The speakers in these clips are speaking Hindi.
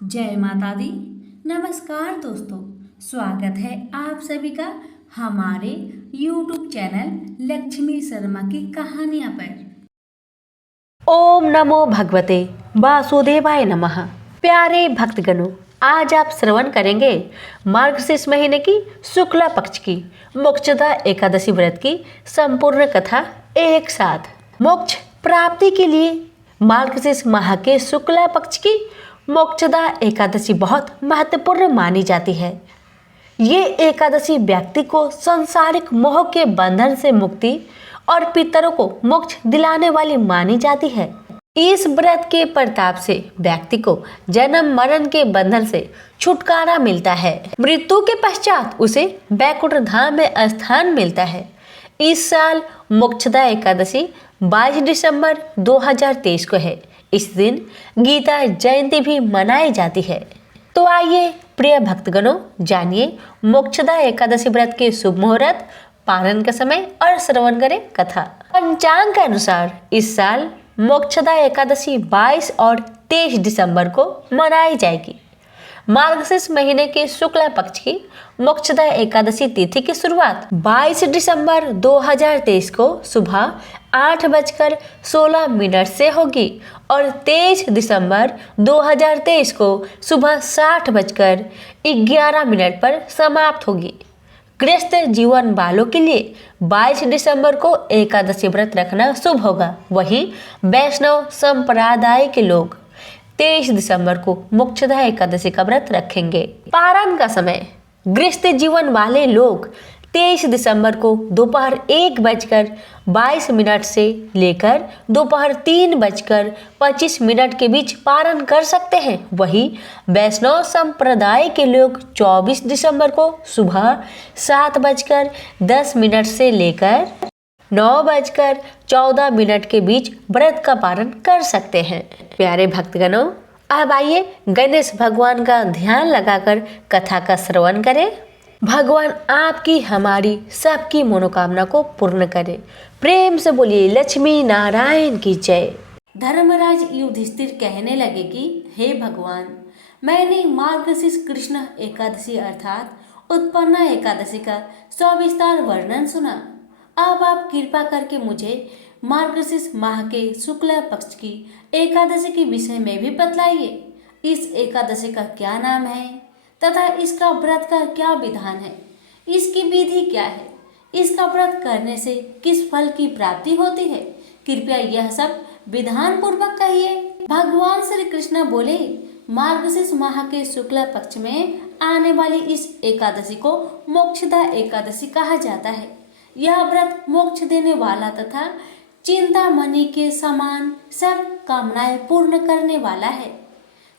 जय माता दी। नमस्कार दोस्तों, स्वागत है आप सभी का हमारे YouTube चैनल लक्ष्मी शर्मा की कहानियाँ पर। ओम नमो भगवते वासुदेवाय नमः। प्यारे भक्तगणों, आज आप श्रवण करेंगे मार्गशीर्ष महीने की शुक्ला पक्ष की मोक्षदा एकादशी व्रत की संपूर्ण कथा एक साथ। मोक्ष प्राप्ति के लिए मार्गशीर्ष माह के शुक्ला पक्ष की मोक्षदा एकादशी बहुत महत्वपूर्ण मानी जाती है। ये एकादशी व्यक्ति को सांसारिक मोह के बंधन से मुक्ति और पितरों को मोक्ष दिलाने वाली मानी जाती है। इस व्रत के प्रताप से व्यक्ति को जन्म मरण के बंधन से छुटकारा मिलता है। मृत्यु के पश्चात उसे बैकुंठ धाम में स्थान मिलता है। इस साल मोक्षदा एकादशी 22 दिसंबर 2023 को है। इस दिन गीता जयंती भी मनाई जाती है। तो आइए प्रिय भक्तगणों, जानिए मोक्षदा एकादशी व्रत के शुभ मुहूर्त, पारण का समय और श्रवण करें कथा। पंचांग के अनुसार इस साल मोक्षदा एकादशी 22 और 23 दिसंबर को मनाई जाएगी। मार्गशीर्ष महीने के शुक्ला पक्ष की मोक्षदा एकादशी तिथि की शुरुआत 22 दिसंबर 2023 को सुबह 8:16 से होगी और 23 दिसंबर 2023 को सुबह 7:11 पर समाप्त होगी। गृहस्थ जीवन वालों के लिए 22 दिसंबर को एकादशी व्रत रखना शुभ होगा। वहीं वैष्णव संप्रदाय के लोग 23 दिसंबर को मोक्षदा एकादशी का व्रत रखेंगे। पारण का समय गृहस्थ जीवन वाले लोग 23 दिसंबर को दोपहर 1:22 से लेकर दोपहर 3:25 के बीच पारण कर सकते हैं। वहीं वैष्णव संप्रदाय के लोग 24 दिसंबर को सुबह 7:10 से लेकर 9:14 के बीच व्रत का पारण कर सकते हैं। प्यारे भक्तगणों, अब आइए गणेश भगवान का ध्यान लगाकर कथा का श्रवण करें। भगवान आपकी हमारी सबकी मनोकामना को पूर्ण करे। प्रेम से बोलिए लक्ष्मी नारायण की जय। धर्मराज युधिष्ठिर कहने लगे कि हे भगवान, मैंने मार्गशीर्ष कृष्ण एकादशी अर्थात उत्पन्ना एकादशी का सविस्तार वर्णन सुना। अब आप कृपा करके मुझे मार्गशीर्ष माह के शुक्ला पक्ष की एकादशी के विषय में भी बतलाइए। इस एकादशी का क्या नाम है तथा इसका व्रत का क्या विधान है, इसकी विधि क्या है, इसका व्रत करने से किस फल की प्राप्ति होती है, कृपया यह सब विधान पूर्वक कहिए। भगवान श्री कृष्ण बोले, मार्गशीर्ष माह के शुक्ला पक्ष में आने वाली इस एकादशी को मोक्षदा एकादशी कहा जाता है। यह व्रत मोक्ष देने वाला तथा चिंतामणि के समान सब कामनाएं पूर्ण करने वाला है,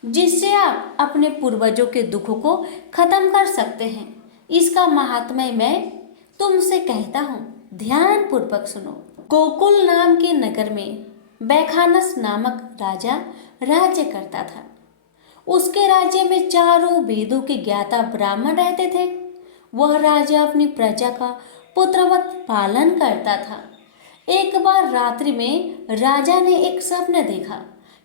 जिससे आप अपने पूर्वजों के दुखों को खत्म कर सकते हैं। इसका महात्म्य मैं तुमसे कहता हूँ, ध्यान पूर्वक सुनो। गोकुल नाम के नगर में बैखानस नामक राजा राज्य करता था। उसके राज्य में चारों वेदों के ज्ञाता ब्राह्मण रहते थे। वह राजा अपनी प्रजा का पुत्रवत पालन करता था। एक बार रात्रि में राजा ने एक स्वप्न देखा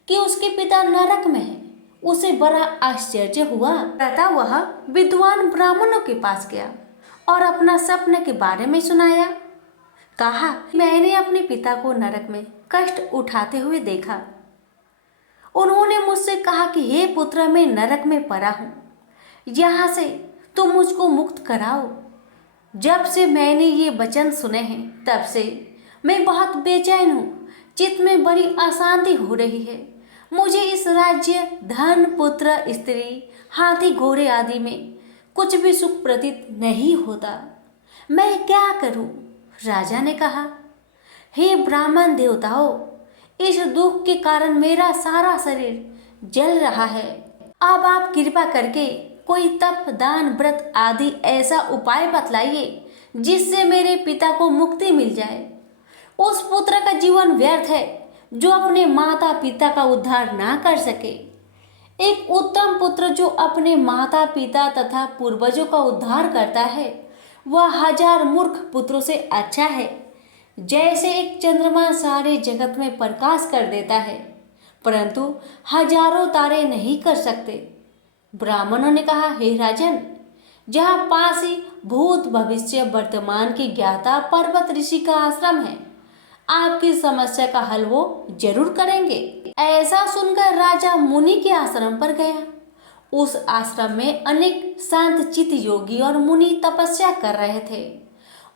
कि उसके पिता नरक में है। उसे बड़ा आश्चर्य हुआ। तथा वह विद्वान ब्राह्मणों के पास गया और अपना सपने के बारे में सुनाया। कहा, मैंने अपने पिता को नरक में कष्ट उठाते हुए देखा। उन्होंने मुझसे कहा कि हे पुत्र, मैं नरक में पड़ा हूँ, यहाँ से तुम मुझको मुक्त कराओ। जब से मैंने ये वचन सुने हैं तब से मैं बहुत बेचैन हूँ। चित्त में बड़ी अशांति हो रही है। मुझे इस राज्य, धन, पुत्र, स्त्री, हाथी, घोड़े आदि में कुछ भी सुख प्रतीत नहीं होता। मैं क्या करूं? राजा ने कहा, हे ब्राह्मण देवताओं, इस दुख के कारण मेरा सारा शरीर जल रहा है। अब आप कृपा करके कोई तप, दान, व्रत आदि ऐसा उपाय बतलाइए जिससे मेरे पिता को मुक्ति मिल जाए। उस पुत्र का जीवन व्यर्थ है जो अपने माता पिता का उद्धार ना कर सके। एक उत्तम पुत्र जो अपने माता पिता तथा पूर्वजों का उद्धार करता है, वह 1000 मूर्ख पुत्रों से अच्छा है। जैसे एक चंद्रमा सारे जगत में प्रकाश कर देता है, परंतु हजारों तारे नहीं कर सकते, ब्राह्मणों ने कहा, हे राजन, जहाँ पास ही भूत भविष्य वर्तमान की ज्ञाता पर्वत ऋषि का आश्रम है, आपकी समस्या का हल वो जरूर करेंगे। ऐसा सुनकर राजा मुनि के आश्रम पर गया। उस आश्रम में अनेक शांत चित्त योगी और मुनि तपस्या कर रहे थे।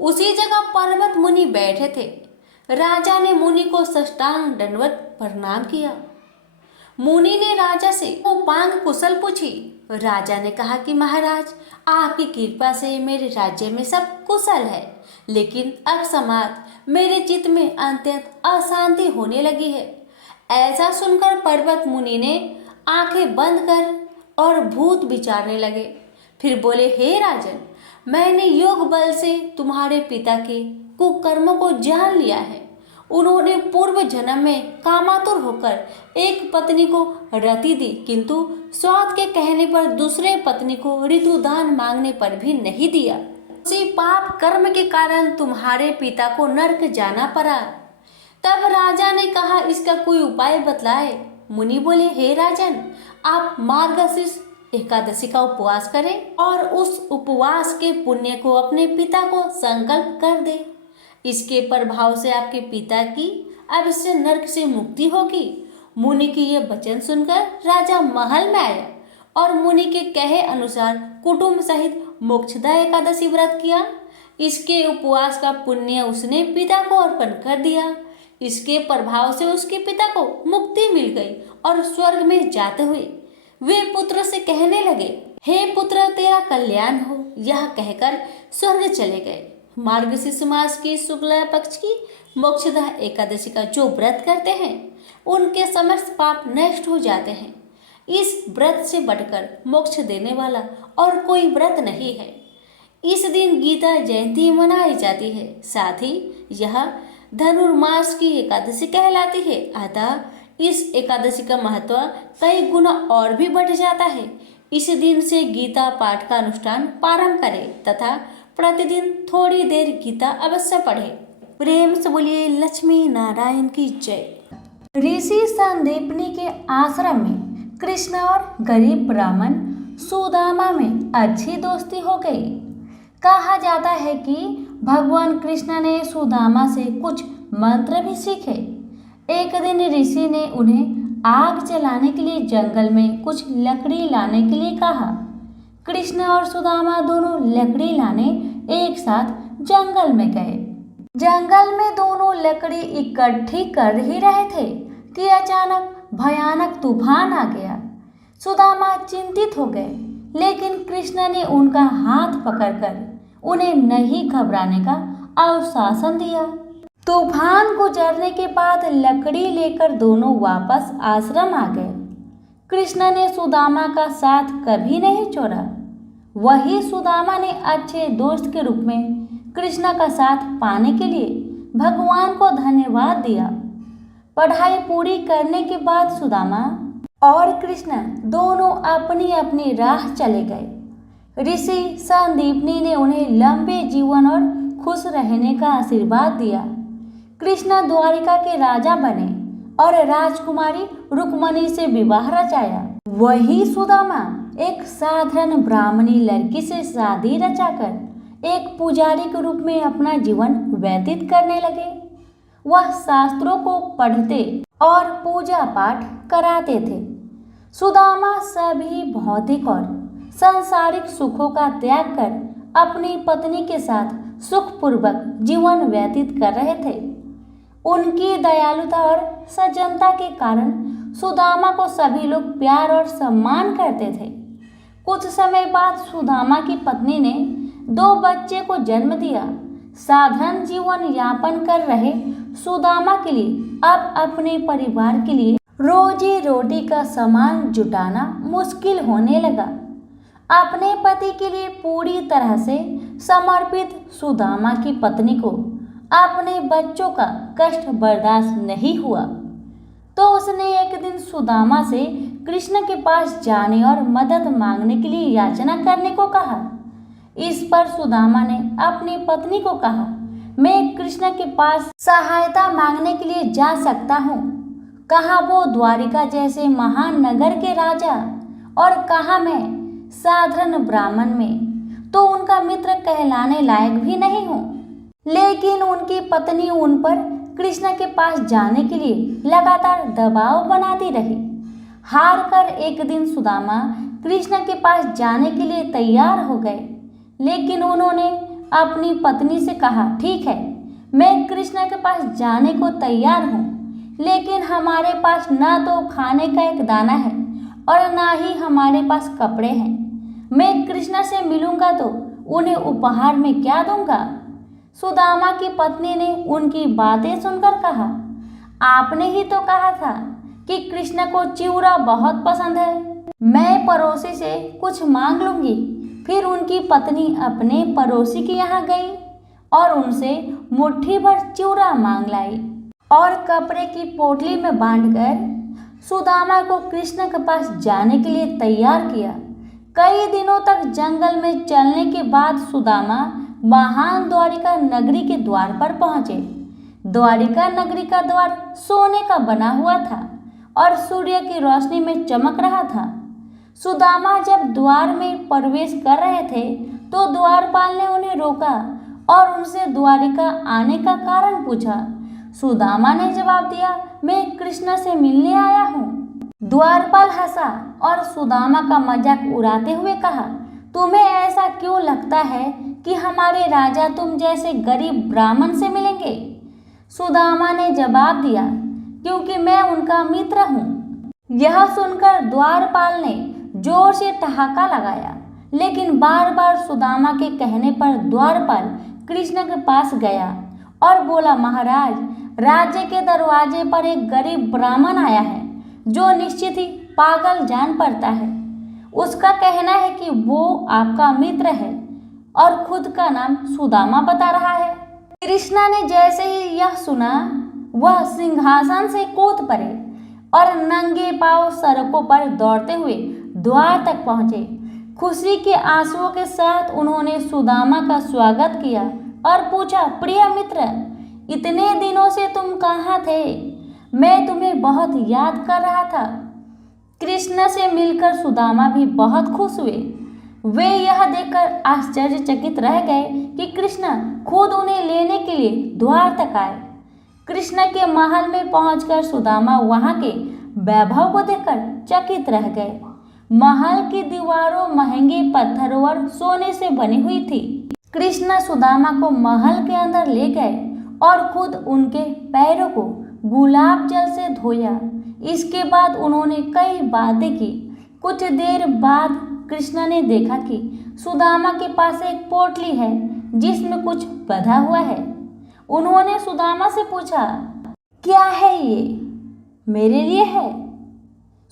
उसी जगह पर्वत मुनि बैठे थे। राजा ने मुनि को साष्टांग दंडवत प्रणाम किया। मुनि ने राजा से उपांग कुशल पूछी। राजा ने कहा कि महाराज, आपकी कृपा से मेरे राज्य में सब कुशल है, लेकिन अकस्मात मेरे चित्त में अत्यंत अशांति होने लगी है। ऐसा सुनकर पर्वत मुनि ने आंखें बंद कर और भूत विचारने लगे। फिर बोले, हे राजन, मैंने योग बल से तुम्हारे पिता के कुकर्मों को जान लिया है। उन्होंने पूर्व जन्म में कामातुर होकर एक पत्नी को रति दी, किंतु स्वार्थ के कहने पर दूसरे पत्नी को ऋतुदान मांगने पर भी नहीं दिया। उसी पाप कर्म के कारण तुम्हारे पिता को नरक जाना पड़ा। तब राजा ने कहा, इसका कोई उपाय बतलाए। मुनि बोले, हे राजन, आप मार्गशीर्ष एकादशी का उपवास करें और उस उपवास के पुण्य को अपने पिता को संकल्प कर दे। इसके प्रभाव से आपके पिता की अवश्य नरक से मुक्ति होगी। मुनि की यह वचन सुनकर राजा महल में आया और मुनि के कहे अनुसार कुटुंब सहित मोक्षदा एकादशी व्रत किया। इसके उपवास का पुण्य उसने पिता को अर्पण कर दिया। इसके प्रभाव से उसके पिता को मुक्ति मिल गई और स्वर्ग में जाते हुए वे पुत्र से कहने लगे, हे पुत्र, तेरा कल्याण हो। यह कहकर स्वर्ग चले गए। मार्गशीर्ष मास की शुक्ला पक्ष की मोक्षदा एकादशी का जो व्रत करते हैं, उनके समस्त पाप नष्ट हो जाते हैं। इस व्रत से बढ़कर मोक्ष देने वाला और कोई व्रत नहीं है। इस दिन गीता जयंती मनाई जाती है। साथ ही यह धनुर्मास की एकादशी कहलाती है। अतः इस एकादशी का महत्व कई गुना और भी बढ़ जाता है। इस दिन से गीता पाठ का अनुष्ठान प्रारंभ करें तथा प्रतिदिन थोड़ी देर गीता अवश्य पढ़े। प्रेम से बोलिए लक्ष्मी नारायण की जय। ऋषि संदीपनी के आश्रम में कृष्ण और गरीब ब्राह्मण सुदामा में अच्छी दोस्ती हो गई। कहा जाता है कि भगवान कृष्ण ने सुदामा से कुछ मंत्र भी सीखे। एक दिन ऋषि ने उन्हें आग जलाने के लिए जंगल में कुछ लकड़ी लाने के लिए कहा। कृष्ण और सुदामा दोनों लकड़ी लाने एक साथ जंगल में गए। जंगल में दोनों लकड़ी इकट्ठी कर ही रहे थे कि अचानक भयानक तूफान आ गया। सुदामा चिंतित हो गए, लेकिन कृष्ण ने उनका हाथ पकड़कर उन्हें नहीं घबराने का आश्वासन दिया। तूफान गुजरने के बाद लकड़ी लेकर दोनों वापस आश्रम आ गए। कृष्ण ने सुदामा का साथ कभी नहीं छोड़ा। वही सुदामा ने अच्छे दोस्त के रूप में कृष्ण का साथ पाने के लिए भगवान को धन्यवाद दिया। पढ़ाई पूरी करने के बाद सुदामा और कृष्ण दोनों अपनी अपनी राह चले गए। ऋषि संदीपनी ने उन्हें लंबे जीवन और खुश रहने का आशीर्वाद दिया। कृष्ण द्वारिका के राजा बने और राजकुमारी रुक्मणी से विवाह रचाया। वही सुदामा एक साधारण ब्राह्मणी लड़की से शादी रचाकर एक पुजारी के रूप में अपना जीवन व्यतीत करने लगे। वह शास्त्रों को पढ़ते और पूजा पाठ कराते थे। सुदामा सभी भौतिक और सांसारिक सुखों का त्याग कर अपनी पत्नी के साथ सुखपूर्वक जीवन व्यतीत कर रहे थे। उनकी दयालुता और सज्जनता के कारण सुदामा को सभी लोग प्यार और सम्मान करते थे। कुछ समय बाद सुदामा की पत्नी ने 2 बच्चे को जन्म दिया। साधारण जीवन यापन कर रहे सुदामा के लिए अब अपने परिवार के लिए रोजी रोटी का सामान जुटाना मुश्किल होने लगा। अपने पति के लिए पूरी तरह से समर्पित सुदामा की पत्नी को अपने बच्चों का कष्ट बर्दाश्त नहीं हुआ, तो उसने एक दिन सुदामा से कृष्ण के पास जाने और मदद मांगने के लिए याचना करने को कहा। इस पर सुदामा ने अपनी पत्नी को कहा, मैं कृष्ण के पास सहायता मांगने के लिए जा सकता हूँ। कहा वो द्वारिका जैसे महान नगर के राजा और कहा मैं साधारण ब्राह्मण में तो उनका मित्र कहलाने लायक भी नहीं हूँ। लेकिन उनकी पत्नी उन पर कृष्ण के पास जाने के लिए लगातार दबाव बनाती रही। हार कर एक दिन सुदामा कृष्ण के पास जाने के लिए तैयार हो गए, लेकिन उन्होंने अपनी पत्नी से कहा, ठीक है, मैं कृष्ण के पास जाने को तैयार हूँ, लेकिन हमारे पास ना तो खाने का एक दाना है और ना ही हमारे पास कपड़े हैं। मैं कृष्ण से मिलूंगा तो उन्हें उपहार में क्या दूंगा? सुदामा की पत्नी ने उनकी बातें सुनकर कहा, आपने ही तो कहा था कि कृष्ण को चिवड़ा बहुत पसंद है। मैं पड़ोसी से कुछ मांग लूंगी। फिर उनकी पत्नी अपने पड़ोसी के यहाँ गई और उनसे मुट्ठी भर चिवड़ा मांग लाई और कपड़े की पोटली में बांधकर सुदामा को कृष्ण के पास जाने के लिए तैयार किया। कई दिनों तक जंगल में चलने के बाद सुदामा महान द्वारिका नगरी के द्वार पर पहुंचे। द्वारिका नगरी का द्वार सोने का बना हुआ था और सूर्य की रोशनी में चमक रहा था। सुदामा जब द्वार में प्रवेश कर रहे थे तो द्वारपाल ने उन्हें रोका और उनसे द्वारिका आने का कारण पूछा। सुदामा ने जवाब दिया, मैं कृष्ण से मिलने आया हूँ। द्वारपाल हंसा और सुदामा का मजाक उड़ाते हुए कहा, तुम्हें ऐसा क्यों लगता है कि हमारे राजा तुम जैसे गरीब ब्राह्मण से मिलेंगे? सुदामा ने जवाब दिया, क्योंकि मैं उनका मित्र हूँ। यह सुनकर द्वारपाल ने जोर से ठहाका लगाया, लेकिन बार बार सुदामा के कहने पर द्वारपाल कृष्ण के पास गया और बोला, महाराज, राज्य के दरवाजे पर एक गरीब ब्राह्मण आया है जो निश्चित ही पागल जान पड़ता है। उसका कहना है कि वो आपका मित्र है और खुद का नाम सुदामा बता रहा है। कृष्णा ने जैसे ही यह सुना वह सिंहासन से कूद पड़े और नंगे पांव सड़कों पर दौड़ते हुए द्वार तक पहुंचे। खुशी के आंसुओं के साथ उन्होंने सुदामा का स्वागत किया और पूछा, प्रिय मित्र, इतने दिनों से तुम कहाँ थे? मैं तुम्हें बहुत याद कर रहा था। कृष्ण से मिलकर सुदामा भी बहुत खुश हुए। वे यह देखकर आश्चर्यचकित रह गए कि कृष्ण खुद उन्हें लेने के लिए द्वार तक आए। कृष्ण के महल में पहुंचकर सुदामा वहां के वैभव को देखकर चकित रह गए। महल की दीवारों महंगे पत्थरों और सोने से बनी हुई थी। कृष्ण सुदामा को महल के अंदर ले गए और खुद उनके पैरों को गुलाब जल से धोया। इसके बाद उन्होंने कई बातें की। कुछ देर बाद कृष्ण ने देखा कि सुदामा के पास एक पोटली है जिसमें कुछ बंधा हुआ है। उन्होंने सुदामा से पूछा, क्या है ये? मेरे लिए है।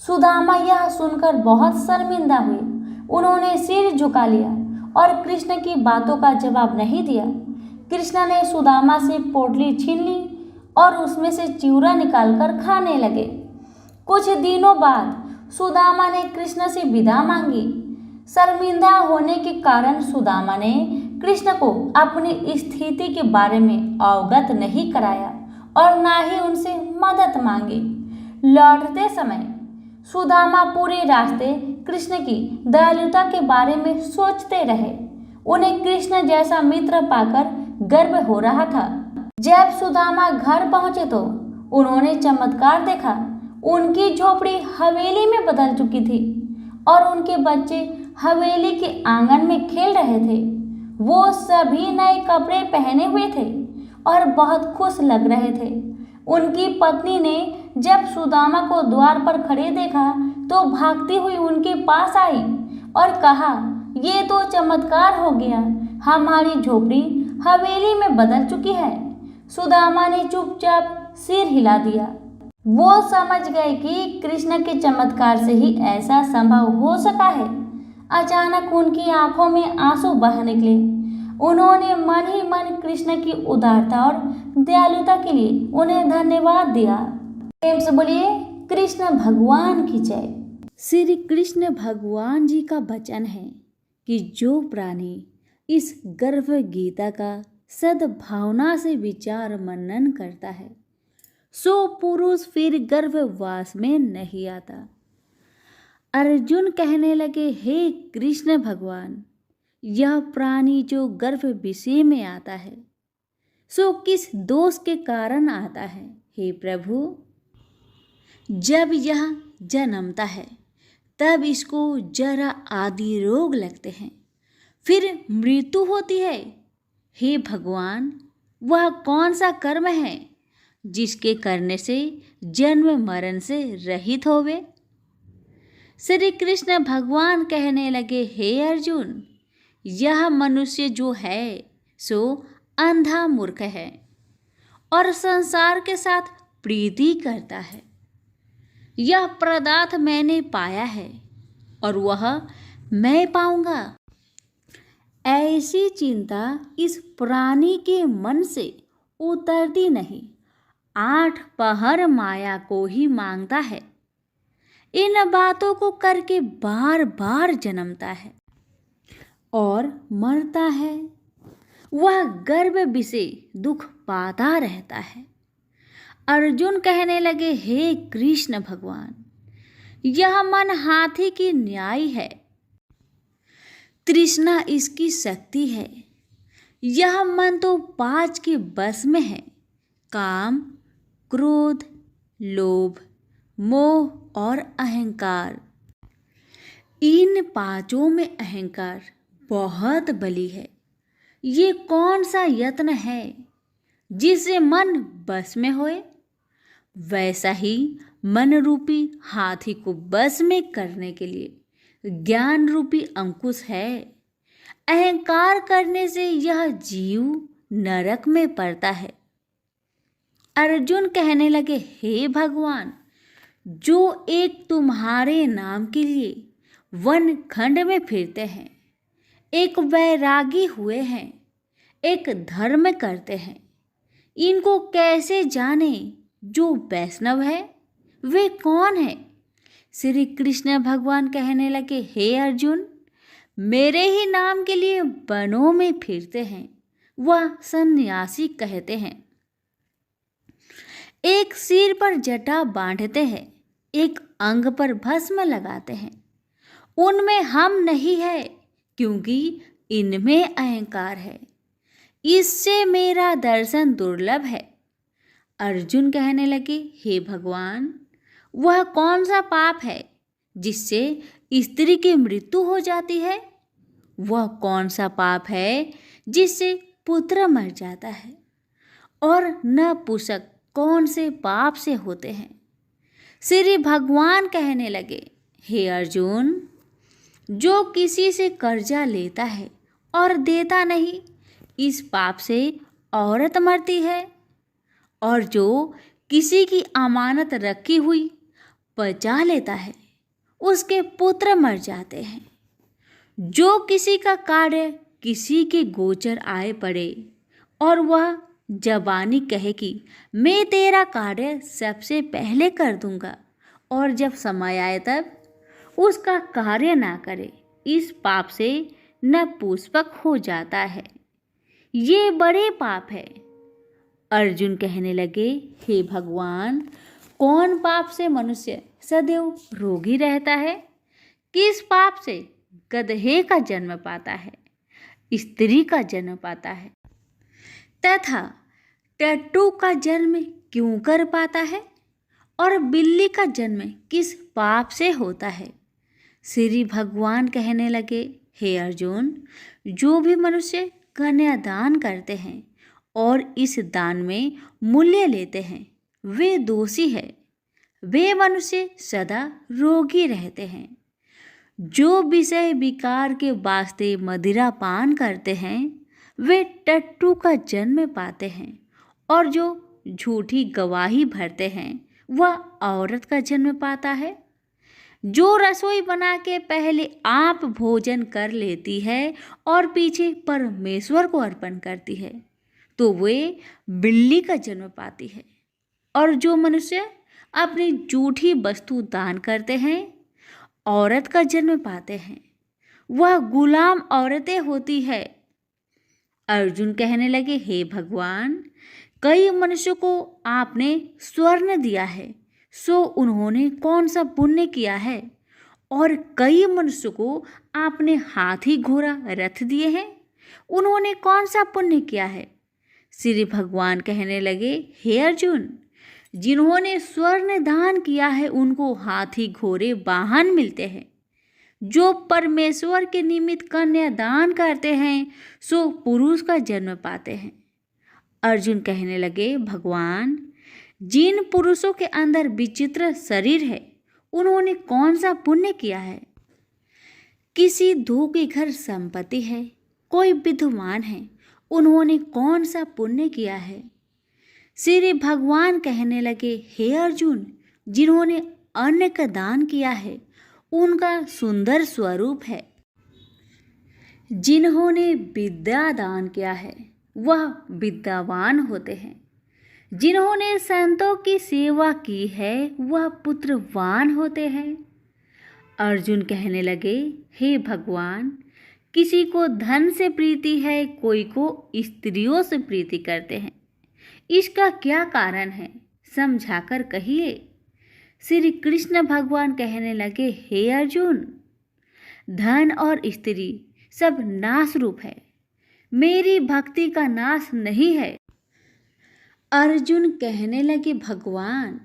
सुदामा यह सुनकर बहुत शर्मिंदा हुए। उन्होंने सिर झुका लिया और कृष्ण की बातों का जवाब नहीं दिया। कृष्ण ने सुदामा से पोटली छीन ली और उसमें से चिवड़ा निकालकर खाने लगे। कुछ दिनों बाद सुदामा ने कृष्ण से विदा मांगी। शर्मिंदा होने के कारण सुदामा ने कृष्ण को अपनी स्थिति के बारे में अवगत नहीं कराया और ना ही उनसे मदद मांगी। लौटते समय सुदामा पूरे रास्ते कृष्ण की दयालुता के बारे में सोचते रहे। उन्हें कृष्ण जैसा मित्र पाकर गर्व हो रहा था। जब सुदामा घर पहुंचे तो उन्होंने चमत्कार देखा। उनकी झोपड़ी हवेली में बदल चुकी थी और उनके बच्चे हवेली के आंगन में खेल रहे थे। वो सभी नए कपड़े पहने हुए थे और बहुत खुश लग रहे थे। उनकी पत्नी ने जब सुदामा को द्वार पर खड़े देखा तो भागती हुई उनके पास आई और कहा, ये तो चमत्कार हो गया, हमारी झोपड़ी हवेली में बदल चुकी है। सुदामा ने चुपचाप सिर हिला दिया। वो समझ गए कि कृष्ण के चमत्कार से ही ऐसा संभव हो सका है। अचानक उनकी आंखों में आंसू बह निकले। उन्होंने मन ही मन कृष्ण की उदारता और दयालुता के लिए उन्हें धन्यवाद दिया। प्रेम से बोलिए कृष्ण भगवान की जय। श्री कृष्ण भगवान जी का वचन है कि जो प्राणी इस गर्भ गीता का सद्भावना से विचार मनन करता है सो पुरुष फिर गर्भवास में नहीं आता। अर्जुन कहने लगे, हे कृष्ण भगवान, यह प्राणी जो गर्भ विषय में आता है सो किस दोष के कारण आता है? हे प्रभु, जब यह जन्मता है तब इसको जरा आदि रोग लगते हैं, फिर मृत्यु होती है। हे भगवान, वह कौन सा कर्म है जिसके करने से जन्म मरण से रहित होवे? श्री कृष्ण भगवान कहने लगे, हे अर्जुन, यह मनुष्य जो है सो अंधा मूर्ख है और संसार के साथ प्रीति करता है। यह पदार्थ मैंने पाया है और वह मैं पाऊंगा, ऐसी चिंता इस प्राणी के मन से उतरती नहीं। 8 पहर माया को ही मांगता है, इन बातों को करके बार बार जन्मता है और मरता है। वह गर्भ विषय दुख पाता रहता है। अर्जुन कहने लगे, हे कृष्ण भगवान, यह मन हाथी की न्याय है, तृष्णा इसकी शक्ति है। यह मन तो 5 के बस में है, काम, क्रोध, लोभ, मोह और अहंकार। इन 5 में अहंकार बहुत बली है। ये कौन सा यत्न है जिससे मन बस में होए? वैसा ही मन रूपी हाथी को बस में करने के लिए ज्ञान रूपी अंकुश है। अहंकार करने से यह जीव नरक में पड़ता है। अर्जुन कहने लगे, हे भगवान, जो एक तुम्हारे नाम के लिए वन खंड में फिरते हैं, एक वैरागी हुए हैं, एक धर्म करते हैं, इनको कैसे जाने जो वैष्णव है वे कौन है? श्री कृष्ण भगवान कहने लगे, हे अर्जुन, मेरे ही नाम के लिए वनों में फिरते हैं वह सन्यासी कहते हैं। एक सिर पर जटा बांधते हैं, एक अंग पर भस्म लगाते हैं। उनमें हम नहीं है क्योंकि इनमें अहंकार है। इससे मेरा दर्शन दुर्लभ है। अर्जुन कहने लगे, हे भगवान, वह कौन सा पाप है जिससे स्त्री की मृत्यु हो जाती है? वह कौन सा पाप है जिससे पुत्र मर जाता है? और नपुंसक कौन से पाप से होते हैं? श्री भगवान कहने लगे, हे अर्जुन, जो किसी से कर्जा लेता है और देता नहीं, इस पाप से औरत मरती है। और जो किसी की अमानत रखी हुई बचा लेता है, उसके पुत्र मर जाते हैं। जो किसी का कार्य किसी के गोचर आए पड़े और वह जबानी कहे कि मैं तेरा कार्य सबसे पहले कर दूंगा, और जब समय आए तब उसका कार्य ना करे, इस पाप से नपुंसक हो जाता है। ये बड़े पाप है। अर्जुन कहने लगे, हे भगवान, कौन पाप से मनुष्य सदैव रोगी रहता है? किस पाप से गधे का जन्म पाता है, स्त्री का जन्म पाता है, तथा टट्टू का जन्म क्यों कर पाता है? और बिल्ली का जन्म किस पाप से होता है? श्री भगवान कहने लगे, हे अर्जुन, जो भी मनुष्य कन्यादान करते हैं और इस दान में मूल्य लेते हैं, वे दोषी है। वे मनुष्य सदा रोगी रहते हैं। जो विषय विकार के वास्ते मदिरा पान करते हैं, वे टट्टू का जन्म पाते हैं। और जो झूठी गवाही भरते हैं, वह औरत का जन्म पाता है। जो रसोई बना के पहले आप भोजन कर लेती है और पीछे परमेश्वर को अर्पण करती है, तो वे बिल्ली का जन्म पाती है। और जो मनुष्य अपनी झूठी वस्तु दान करते हैं, औरत का जन्म पाते हैं। वह गुलाम औरतें होती है। अर्जुन कहने लगे, हे भगवान, कई मनुष्यों को आपने स्वर्ण दिया है, सो उन्होंने कौन सा पुण्य किया है? और कई मनुष्यों को आपने हाथी घोड़ा रथ दिए हैं, उन्होंने कौन सा पुण्य किया है? श्री भगवान कहने लगे, हे अर्जुन, जिन्होंने स्वर्ण दान किया है उनको हाथी घोड़े वाहन मिलते हैं। जो परमेश्वर के निमित्त कन्या दान करते हैं सो पुरुष का जन्म पाते हैं। अर्जुन कहने लगे, भगवान, जिन पुरुषों के अंदर विचित्र शरीर है उन्होंने कौन सा पुण्य किया है? किसी दो के घर संपत्ति है, कोई विद्वान है, उन्होंने कौन सा पुण्य किया है? श्री भगवान कहने लगे, हे अर्जुन, जिन्होंने अन्न का दान किया है उनका सुंदर स्वरूप है। जिन्होंने विद्या दान किया है वह विद्यावान होते हैं। जिन्होंने संतों की सेवा की है वह पुत्रवान होते हैं। अर्जुन कहने लगे, हे भगवान, किसी को धन से प्रीति है, कोई को स्त्रियों से प्रीति करते हैं। इसका क्या कारण है, समझाकर कहिए। श्री कृष्ण भगवान कहने लगे, हे अर्जुन, धन और स्त्री सब नाश रूप है, मेरी भक्ति का नाश नहीं है। अर्जुन कहने लगे, भगवान,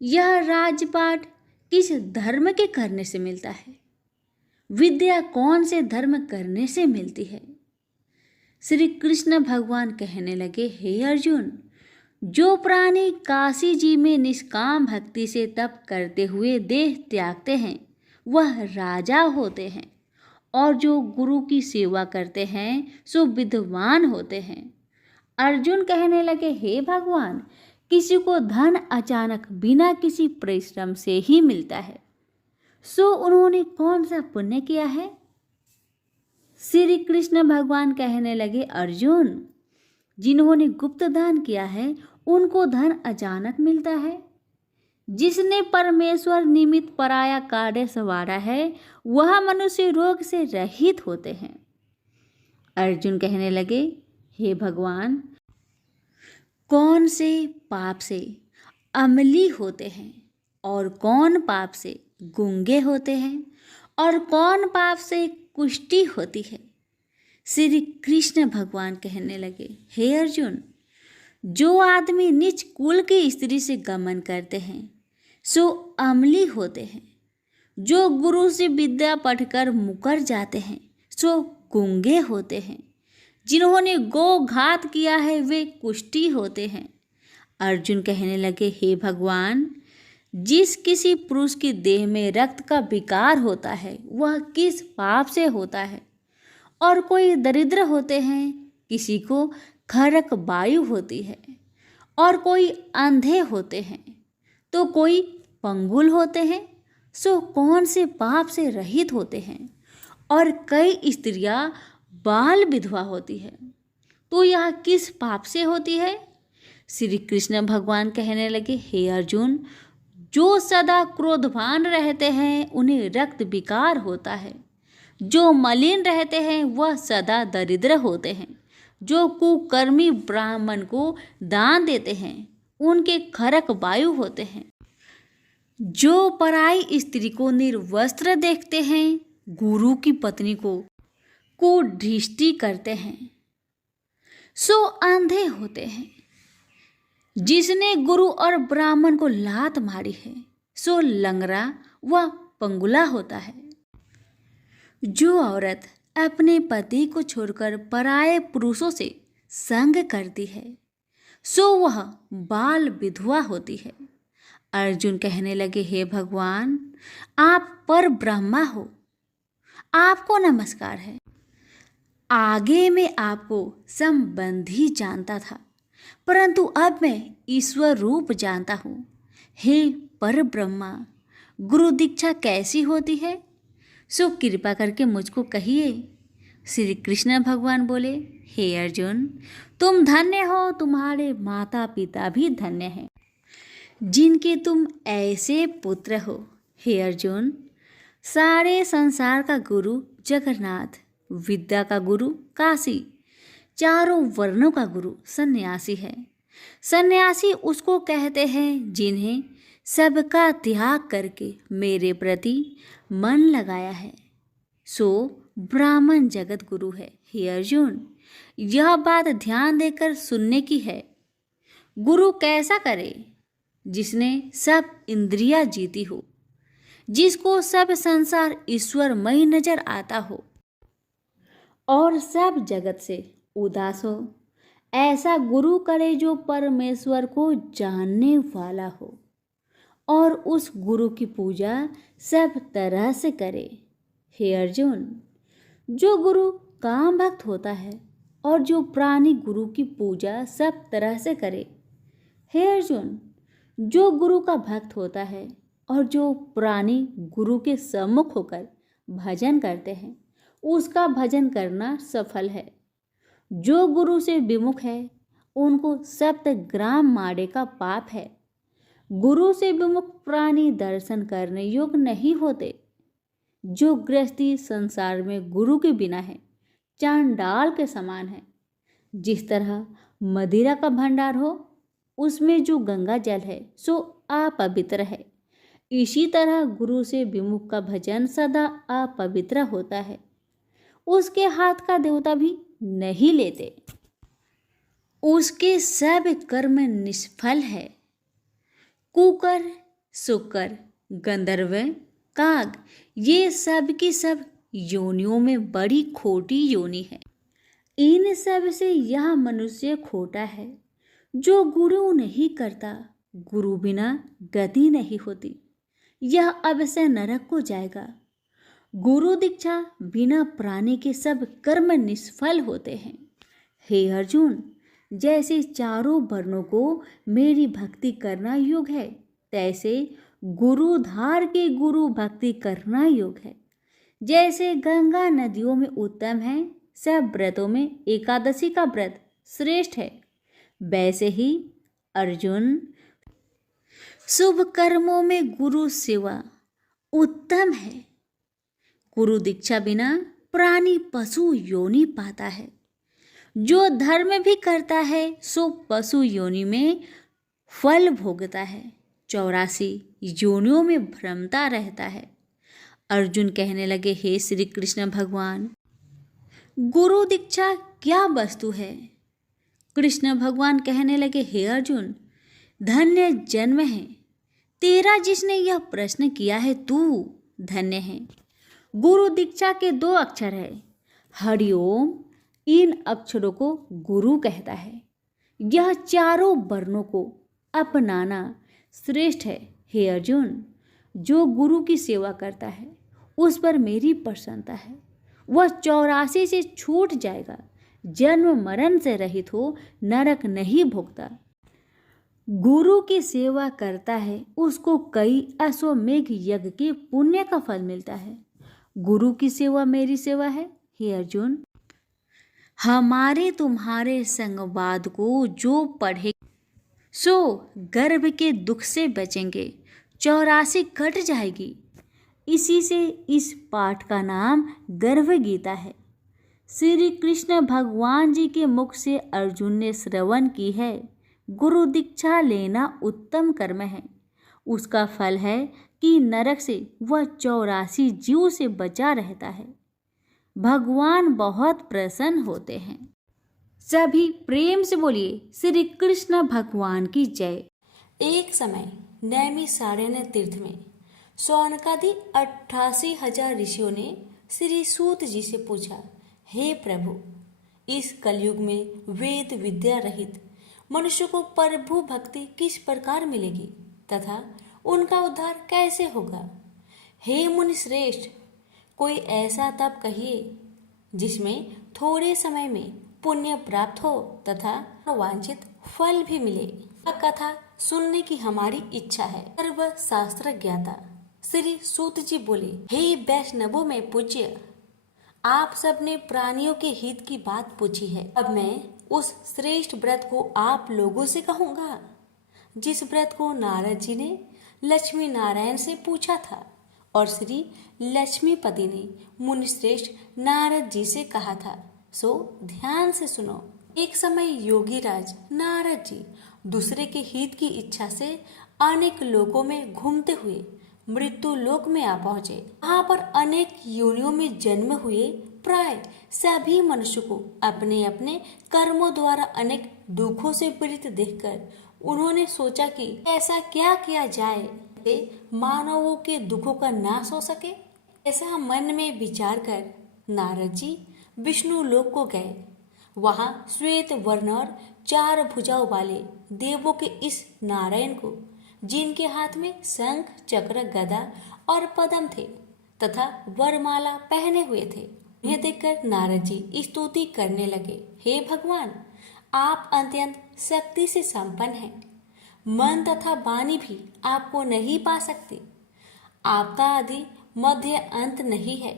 यह राजपाट किस धर्म के करने से मिलता है? विद्या कौन से धर्म करने से मिलती है? श्री कृष्ण भगवान कहने लगे, हे अर्जुन, जो प्राणी काशी जी में निष्काम भक्ति से तप करते हुए देह त्यागते हैं वह राजा होते हैं, और जो गुरु की सेवा करते हैं सो विद्वान होते हैं। अर्जुन कहने लगे, हे भगवान, किसी को धन अचानक बिना किसी परिश्रम से ही मिलता है, सो उन्होंने कौन सा पुण्य किया है? श्री कृष्ण भगवान कहने लगे, अर्जुन, जिन्होंने गुप्त दान किया है उनको धन अचानक मिलता है। जिसने परमेश्वर निमित्त पराया कार्य संवारा है वह मनुष्य रोग से रहित होते हैं। अर्जुन कहने लगे, हे भगवान, कौन से पाप से अमली होते हैं और कौन पाप से गूंगे होते हैं और कौन पाप से कुष्ठी होती है? श्री कृष्ण भगवान कहने लगे, हे अर्जुन, जो आदमी नीच कुल की स्त्री से गमन करते हैं सो अमली होते हैं। जो गुरु से विद्या पढ़कर मुकर जाते हैं सो गूंगे होते हैं। जिन्होंने गो घात किया है वे कुष्ठी होते हैं। अर्जुन कहने लगे, हे भगवान, जिस किसी पुरुष की देह में रक्त का विकार होता है वह किस पाप से होता है? और कोई दरिद्र होते हैं, किसी को खरक वायु होती है, और कोई अंधे होते हैं, तो कोई पंगुल होते हैं, सो कौन से पाप से रहित होते हैं? और कई स्त्रियां बाल विधवा होती है, तो यह किस पाप से होती है? श्री कृष्ण भगवान कहने लगे, हे अर्जुन, जो सदा क्रोधवान रहते हैं उन्हें रक्त विकार होता है। जो मलिन रहते हैं वह सदा दरिद्र होते हैं। जो कुकर्मी ब्राह्मण को दान देते हैं उनके खरक वायु होते हैं। जो पराई स्त्री को निर्वस्त्र देखते हैं, गुरु की पत्नी को कुदृष्टि करते हैं, सो अंधे होते हैं। जिसने गुरु और ब्राह्मण को लात मारी है सो लंगड़ा व पंगुला होता है। जो औरत अपने पति को छोड़कर पराये पुरुषों से संग करती है सो वह बाल विधवा होती है। अर्जुन कहने लगे, हे भगवान, आप पर ब्रह्मा हो, आपको नमस्कार है। आगे मैं आपको संबंधी जानता था, परंतु अब मैं ईश्वर रूप जानता हूँ। हे पर ब्रह्मा, गुरु दीक्षा कैसी होती है, सो कृपा करके मुझको कहिए। श्री कृष्ण भगवान बोले, हे अर्जुन, तुम धन्य हो, तुम्हारे माता पिता भी धन्य हैं जिनके तुम ऐसे पुत्र हो। हे अर्जुन, सारे संसार का गुरु जगन्नाथ, विद्या का गुरु काशी, चारों वर्णों का गुरु सन्यासी है। सन्यासी उसको कहते हैं जिन्हें सबका त्याग करके मेरे प्रति मन लगाया है सो ब्राह्मण जगत गुरु है। हे अर्जुन, यह बात ध्यान देकर सुनने की है। गुरु कैसा करे? जिसने सब इंद्रियां जीती हो, जिसको सब संसार ईश्वरमय नजर आता हो और सब जगत से उदास हो। ऐसा गुरु करे जो परमेश्वर को जानने वाला हो और उस गुरु की पूजा सब तरह से करे। हे अर्जुन, जो गुरु काम भक्त होता है और जो प्राणी गुरु की पूजा सब तरह से करे। हे अर्जुन, जो गुरु का भक्त होता है और जो प्राणी गुरु के सम्मुख होकर भजन करते हैं, उसका भजन करना सफल है। जो गुरु से विमुख है, उनको 7 ग्राम माड़े का पाप है। गुरु से विमुख प्राणी दर्शन करने योग्य नहीं होते। जो गृहस्थी संसार में गुरु के बिना है, चांडाल के समान है। जिस तरह मदिरा का भंडार हो, उसमें जो गंगा जल है सो अपवित्र है, इसी तरह गुरु से विमुख का भजन सदा अपवित्र होता है। उसके हाथ का देवता भी नहीं लेते, उसके सब कर्म निष्फल है। कुकर, शुकर, गंधर्व, काग, ये सब की सब योनियों में बड़ी खोटी योनि है। इन सब से यह मनुष्य खोटा है। जो गुरु नहीं करता, गुरु बिना गति नहीं होती, यह अवश्य नरक को जाएगा। गुरु दीक्षा बिना प्राणी के सब कर्म निष्फल होते हैं। हे अर्जुन, जैसे चारों वर्णों को मेरी भक्ति करना योग है, तैसे गुरुधार के गुरु भक्ति करना योग है। जैसे गंगा नदियों में उत्तम है, सब व्रतों में एकादशी का व्रत श्रेष्ठ है, वैसे ही अर्जुन शुभ कर्मों में गुरु सेवा उत्तम है। गुरु दीक्षा बिना प्राणी पशु योनि पाता है। जो धर्म भी करता है सो पशु योनि में फल भोगता है, 84 योनियों में भ्रमता रहता है। अर्जुन कहने लगे, हे श्री कृष्ण भगवान, गुरु दीक्षा क्या वस्तु है? कृष्ण भगवान कहने लगे, हे अर्जुन, धन्य जन्म है तेरा जिसने यह प्रश्न किया है, तू धन्य है। गुरु दीक्षा के 2 अक्षर है, हरिओम। इन अक्षरों को गुरु कहता है। यह चारों वर्णों को अपनाना श्रेष्ठ है। हे अर्जुन, जो गुरु की सेवा करता है उस पर मेरी प्रसन्नता है। वह 84 से छूट जाएगा, जन्म मरण से रहित हो, नरक नहीं भोगता। गुरु की सेवा करता है, उसको कई अश्वमेघ यज्ञ के पुण्य का फल मिलता है। गुरु की सेवा मेरी सेवा है। हे अर्जुन, हमारे तुम्हारे संवाद को जो पढ़े सो गर्भ के दुख से बचेंगे, 84 कट जाएगी। इसी से इस पाठ का नाम गर्भ गीता है। श्री कृष्ण भगवान जी के मुख से अर्जुन ने श्रवण की है। गुरु दीक्षा लेना उत्तम कर्म है। उसका फल है कि नरक से वह 84 जीव से बचा रहता है। भगवान बहुत प्रसन्न होते हैं। सभी प्रेम से बोलिए, श्री कृष्ण भगवान की जय। एक समय नैमिषारण्य तीर्थ में शौनकादि 88,000 ऋषियों ने श्री सूत जी से पूछा, हे प्रभु, इस कलयुग में वेद विद्या रहित मनुष्य को प्रभु भक्ति किस प्रकार मिलेगी तथा उनका उद्धार कैसे होगा? हे मुनि श्रेष्ठ, कोई ऐसा तप कहिए जिसमें थोड़े समय में पुण्य प्राप्त हो तथा वांछित फल भी मिले। यह कथा सुनने की हमारी इच्छा है। सर्व शास्त्र ज्ञाता श्री सूत जी बोले, हे वैष्णवों में पूज्य, आप सबने प्राणियों के हित की बात पूछी है। अब मैं उस श्रेष्ठ व्रत को आप लोगों से कहूंगा जिस व्रत को नारद जी ने लक्ष्मी नारायण से पूछा था और श्री लक्ष्मीपति ने मुनिश्रेष्ठ नारद जी से कहा था। सो ध्यान से सुनो। एक समय योगी राज नारद जी दूसरे के हित की इच्छा से अनेक लोकों में घूमते हुए मृत्यु लोक में आ पहुंचे। वहां पर अनेक योनियों में जन्म हुए प्राय सभी मनुष्य को अपने अपने कर्मों द्वारा अनेक दुखों से पीड़ित देखकर उन्होंने सोचा कि ऐसा क्या किया जाए कि मानवों के दुखों का नाश हो सके। ऐसा मन में विचार कर नारद जी विष्णु लोक को गए। वहां श्वेत वर्ण और 4 भुजाओं वाले देवों के इस नारायण को, जिनके हाथ में शंख चक्र गदा और पद्म थे तथा वरमाला पहने हुए थे, उन्हें देखकर नारद जी स्तुति करने लगे। हे भगवान, आप अत्यंत शक्ति से संपन्न हैं। मन तथा वाणी भी आपको नहीं पा सकती। आपका आदि मध्य अंत नहीं है।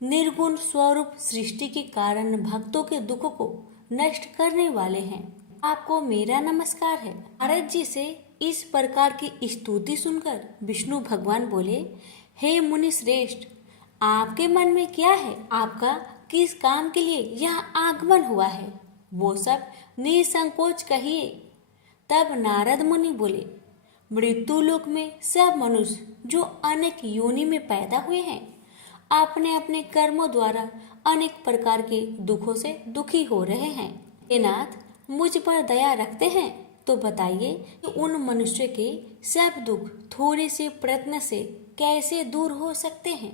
निर्गुण स्वरूप सृष्टि के कारण भक्तों के दुखों को नष्ट करने वाले हैं। आपको मेरा नमस्कार है। नारद जी से इस प्रकार की स्तुति सुनकर विष्णु भगवान बोले, हे मुनि श्रेष्ठ, आपके मन में क्या है? आपका किस काम के लिए यहाँ आगमन हुआ है? वो सब निसंकोच कहिए। तब नारद मुनि बोले, मृत्यु लोक में सब मनुष्य जो अनेक योनि में पैदा हुए हैं, अपने अपने कर्मों द्वारा अनेक प्रकार के दुखों से दुखी हो रहे हैं। हे नाथ, मुझ पर दया रखते हैं तो बताइए कि उन मनुष्य के सब दुख थोड़े से प्रयत्न से कैसे दूर हो सकते हैं।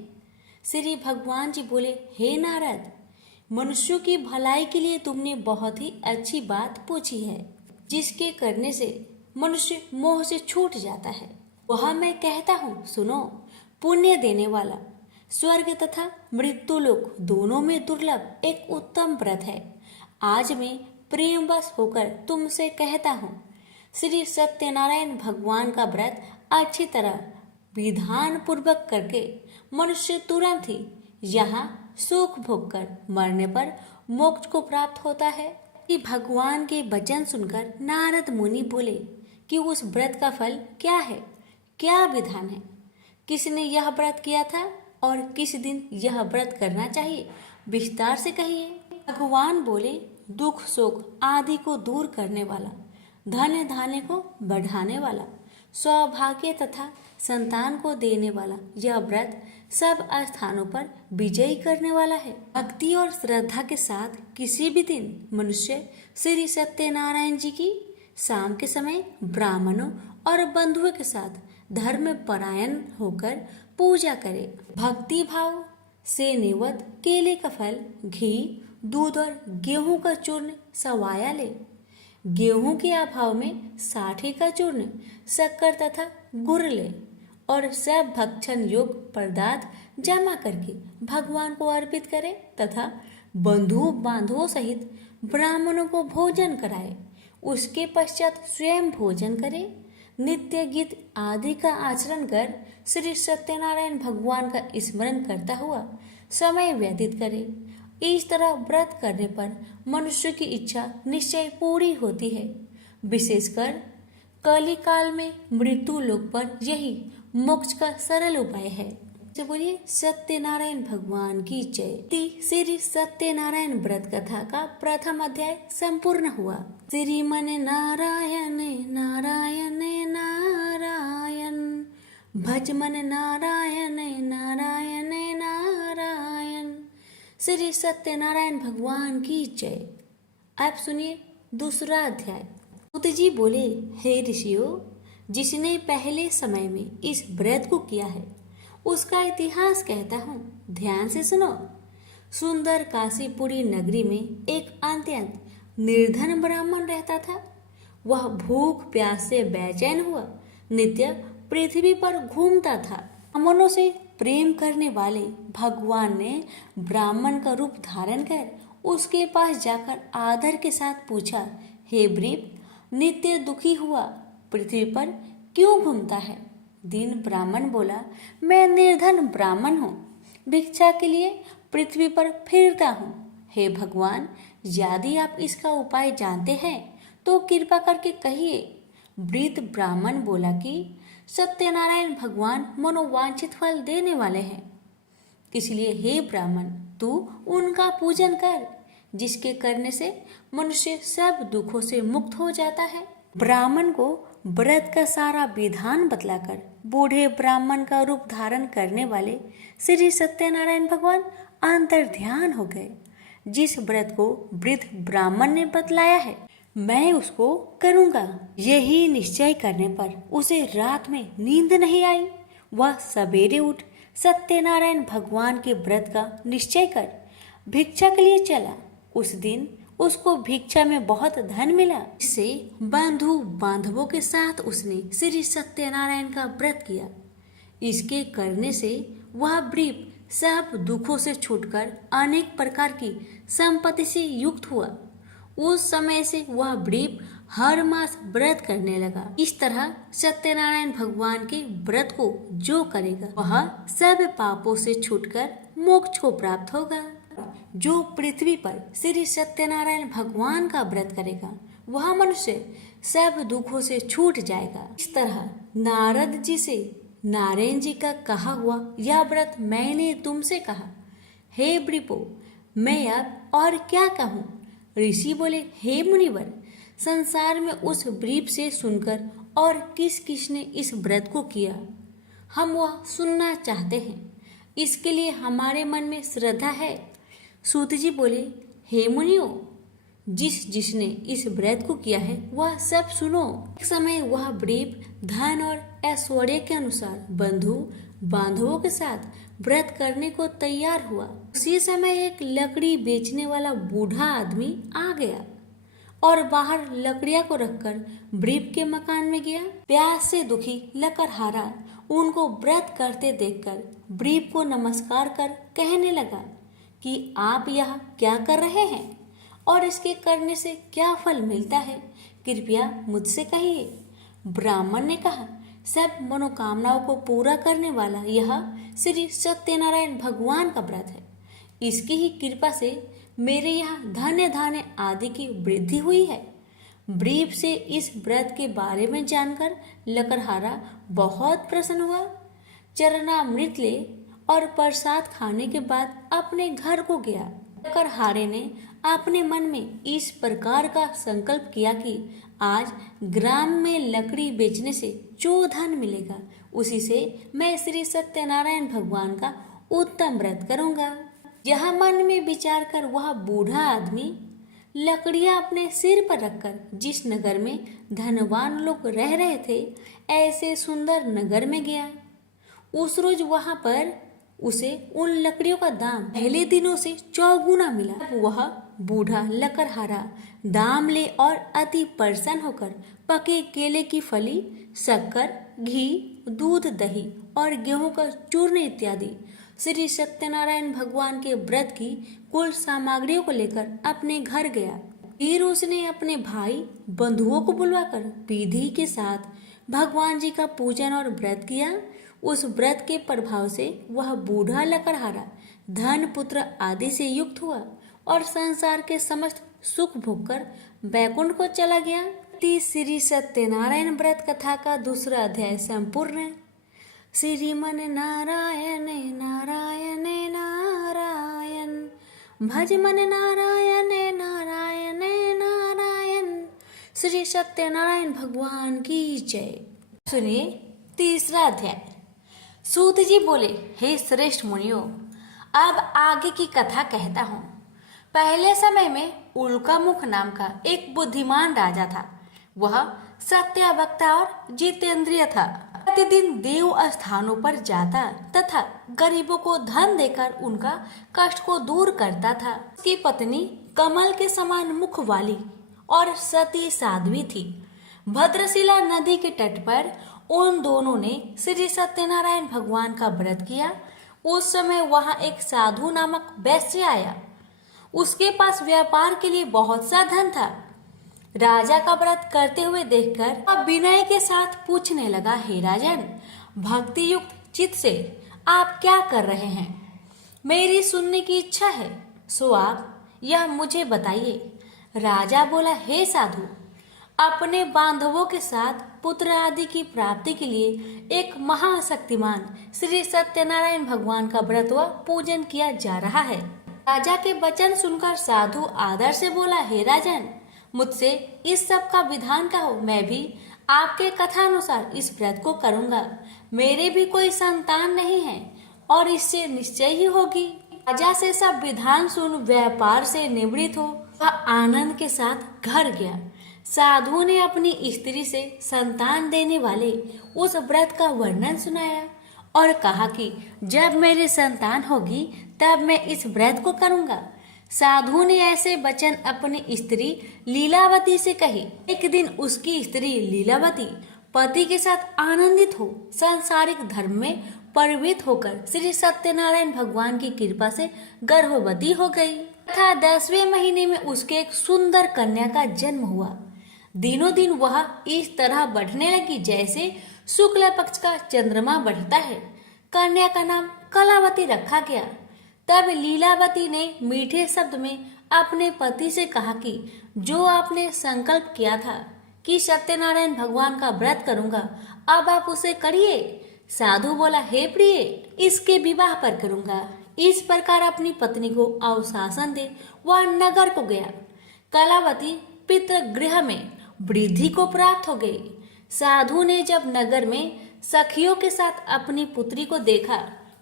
श्री भगवान जी बोले, हे नारद, मनुष्यों की भलाई के लिए तुमने बहुत ही अच्छी बात पूछी है। जिसके करने से मनुष्य मोह से छूट जाता है, वह मैं कहता हूँ, सुनो। पुण्य देने वाला स्वर्ग तथा मृत्यु लोक दोनों में दुर्लभ एक उत्तम व्रत है। आज मैं प्रेमवश होकर तुमसे कहता हूँ, श्री सत्यनारायण भगवान का व्रत अच्छी तरह विधान पूर्वक करके मनुष्य तुरंत ही यहाँ सुख भोग कर मरने पर मोक्ष को प्राप्त होता है। कि भगवान के वचन सुनकर नारद मुनि बोले कि उस व्रत का फल क्या है, क्या विधान है, किसने यह व्रत किया था और किस दिन यह व्रत करना चाहिए, विस्तार से कहिए। भगवान बोले, दुख शोक आदि को दूर करने वाला, धन धान्य को बढ़ाने वाला, सौभाग्य तथा संतान को देने वाला यह व्रत सब स्थानों पर विजयी करने वाला है। भक्ति और श्रद्धा के साथ किसी भी दिन मनुष्य श्री सत्यनारायण जी की शाम के समय ब्राह्मणों और बंधुओं के साथ धर्म परायण होकर पूजा करे। भक्ति भाव से निवत केले का फल, घी, दूध और गेहूं का चूर्ण सवाया ले। गेहूं के अभाव में साठी का चूर्ण, शक्कर तथा गुड़ ले और सब भक्षण योग पदार्थ जमा करके भगवान को अर्पित करे तथा बंधु बांधवों सहित ब्राह्मणों को भोजन कराए। उसके पश्चात स्वयं भोजन करे। नित्य गीत आदि का आचरण कर श्री सत्यनारायण भगवान का स्मरण करता हुआ समय व्यतीत करे। इस तरह व्रत करने पर मनुष्य की इच्छा निश्चय पूरी होती है। विशेषकर कली काल में मृत्यु लोक पर यही मोक्ष का सरल उपाय है। तो बोलिए सत्यनारायण भगवान की जय। श्री सत्यनारायण व्रत कथा का प्रथम अध्याय संपूर्ण हुआ। श्रीमन नारायण नारायण नारायण, भजमन नारायण नारायण नारायण। श्री सत्यनारायण भगवान की जय। आप सुनिए दूसरा अध्याय। सूत जी बोले, हे ऋषियों, जिसने पहले समय में इस व्रत को किया है उसका इतिहास कहता हूँ, ध्यान से सुनो। सुंदर काशीपुरी नगरी में एक अत्यंत निर्धन ब्राह्मण रहता था। वह भूख प्यास से बेचैन हुआ नित्य पृथ्वी पर घूमता था। ब्राह्मणों से प्रेम करने वाले भगवान ने ब्राह्मण का रूप धारण कर उसके पास जाकर आदर के साथ पूछा, हे ब्रीप, नित्य दुखी हुआ पृथ्वी पर क्यों घूमता है? दीन ब्राह्मण बोला, मैं निर्धन ब्राह्मण हूँ, भिक्षा के लिए पृथ्वी पर फिरता हूँ। हे भगवान, यदि आप इसका उपाय जानते हैं तो कृपा करके कहिए। वृद्ध ब्राह्मण बोला कि सत्यनारायण भगवान मनोवांछित फल देने वाले हैं, इसलिए हे ब्राह्मण, तू उनका पूजन कर, जिसके करने से मनुष्य सब दुखों से मुक्त हो जाता है। ब्राह्मण को व्रत का सारा विधान बतलाकर बूढ़े ब्राह्मण का रूप धारण करने वाले श्री सत्यनारायण भगवान अंतर ध्यान हो गए। जिस व्रत को वृद्ध ब्राह्मण ने बतलाया है मैं उसको करूंगा, यही निश्चय करने पर उसे रात में नींद नहीं आई। वह सवेरे उठ सत्यनारायण भगवान के व्रत का निश्चय कर भिक्षा के लिए चला। उस दिन उसको भिक्षा में बहुत धन मिला। इससे बंधु बांधवों के साथ उसने श्री सत्यनारायण का व्रत किया। इसके करने से वह वृप सब दुखों से छूटकर अनेक प्रकार की संपत्ति से युक्त हुआ। उस समय से वह वृप हर मास व्रत करने लगा। इस तरह सत्यनारायण भगवान के व्रत को जो करेगा वह सब पापों से छूटकर मोक्ष को प्राप्त होगा। जो पृथ्वी पर श्री सत्यनारायण भगवान का व्रत करेगा वह मनुष्य सब दुखों से छूट जाएगा। इस तरह नारद जी से नारायण जी का कहा हुआ यह व्रत मैंने तुमसे कहा। हे वृपो, मैं अब और क्या कहूँ। ऋषि बोले, हे मुनिवर, संसार में उस वृप से सुनकर और किस किस ने इस व्रत को किया हम वह सुनना चाहते हैं। इसके लिए हमारे मन में श्रद्धा है। सूत जी बोले, हे मुनियो, जिसने इस व्रत को किया है वह सब सुनो। एक समय वह वृप धन और ऐश्वर्य के अनुसार बंधु बांधवों के साथ व्रत करने को तैयार हुआ। उसी समय एक लकड़ी बेचने वाला बूढ़ा आदमी आ गया और बाहर लकड़ियां को रखकर वृप के मकान में गया। प्यास से दुखी लकड़हारा उनको व्रत करते देखकर वृप को नमस्कार कर कहने लगा कि आप यह क्या कर रहे हैं और इसके करने से क्या फल मिलता है, कृपया मुझसे कहिए। ब्राह्मण ने कहा, सब मनोकामनाओं को पूरा करने वाला यह श्री सत्यनारायण भगवान का व्रत है। इसकी ही कृपा से मेरे यहाँ धन्य धान्य आदि की वृद्धि हुई है। वृप से इस व्रत के बारे में जानकर लकड़हारा बहुत प्रसन्न हुआ। चरणामृत ले और प्रसाद खाने के बाद अपने घर को गया। लकड़हारे ने अपने मन में इस प्रकार का संकल्प किया कि आज ग्राम में लकड़ी बेचने से जो धन मिलेगा उसी से मैं श्री सत्यनारायण भगवान का उत्तम व्रत करूंगा। यह मन में विचार कर वह बूढ़ा आदमी लकड़ियां अपने सिर पर रखकर जिस नगर में धनवान लोग रह रहे थे ऐसे सुंदर नगर में गया। उस रोज वहां पर उसे उन लकड़ियों का दाम पहले दिनों से चौगुना मिला। वह बूढ़ा लकड़हारा दाम ले और अति प्रसन्न होकर पके केले की फली, शक्कर, घी, दूध, दही और गेहूं का चूर्ण इत्यादि श्री सत्यनारायण भगवान के व्रत की कुल सामग्रियों को लेकर अपने घर गया। फिर उसने अपने भाई बंधुओं को बुलवाकर विधि के साथ भगवान जी का पूजन और व्रत किया। उस व्रत के प्रभाव से वह बूढ़ा लकड़हारा धन पुत्र आदि से युक्त हुआ और संसार के समस्त सुख भोगकर बैकुंठ को चला गया। श्री सत्यनारायण व्रत कथा का दूसरा अध्याय संपूर्ण। श्रीमन नारायण नारायण नारायण, भज मन नारायण नारायण नारायण। श्री सत्यनारायण भगवान की जय। सुनिए तीसरा अध्याय। सूत जी बोले, हे श्रेष्ठ मुनियों, अब आगे की कथा कहता हूँ। पहले समय में उल्कामुख नाम का एक बुद्धिमान राजा था। वह सत्यवक्ता और जितेंद्रिय था। प्रतिदिन देव स्थानों पर जाता तथा गरीबों को धन देकर उनका कष्ट को दूर करता था। उसकी पत्नी कमल के समान मुख वाली और सती साध्वी थी। भद्रशिला नदी के तट पर उन दोनों ने श्री सत्यनारायण भगवान का व्रत किया। उस समय वहां एक साधु नामक वैश्य आया। उसके पास व्यापार के लिए बहुत सा धन था। राजा का व्रत करते हुए देखकर वह विनय के साथ पूछने लगा, हे राजन, भक्ति युक्त चित्त से आप क्या कर रहे हैं? मेरी सुनने की इच्छा है, सो आप यह मुझे बताइए। राजा बोला, हे साधु, अपने बांधवों के साथ पुत्र आदि की प्राप्ति के लिए एक महाशक्तिमान श्री सत्यनारायण भगवान का व्रत व पूजन किया जा रहा है। राजा के वचन सुनकर साधु आदर से बोला, हे राजन, मुझसे इस सब का विधान कहो, मैं भी आपके कथानुसार इस व्रत को करूंगा। मेरे भी कोई संतान नहीं है और इससे निश्चय ही होगी। राजा से सब विधान सुन व्यापार से निवृत्त हो वह आनंद के साथ घर गया। साधु ने अपनी स्त्री से संतान देने वाले उस व्रत का वर्णन सुनाया और कहा कि जब मेरी संतान होगी तब मैं इस व्रत को करूंगा। साधु ने ऐसे वचन अपनी स्त्री लीलावती से कही। एक दिन उसकी स्त्री लीलावती पति के साथ आनंदित हो सांसारिक धर्म में प्रवृत्त होकर श्री सत्यनारायण भगवान की कृपा से गर्भवती हो गई तथा 10वें महीने में उसके एक सुंदर कन्या का जन्म हुआ। दिनों दिन वह इस तरह बढ़ने लगी जैसे शुक्ल पक्ष का चंद्रमा बढ़ता है। कन्या का नाम कलावती रखा गया। तब लीलावती ने मीठे शब्द में अपने पति से कहा कि जो आपने संकल्प किया था कि सत्यनारायण भगवान का व्रत करूंगा, अब आप उसे करिए। साधु बोला, हे प्रिय, इसके विवाह पर करूंगा। इस प्रकार अपनी पत्नी को अवशासन दे वह नगर को गया। कलावती पितृगृह में वृद्धि को प्राप्त हो गई। साधु ने जब नगर में सखियों के साथ अपनी पुत्री को देखा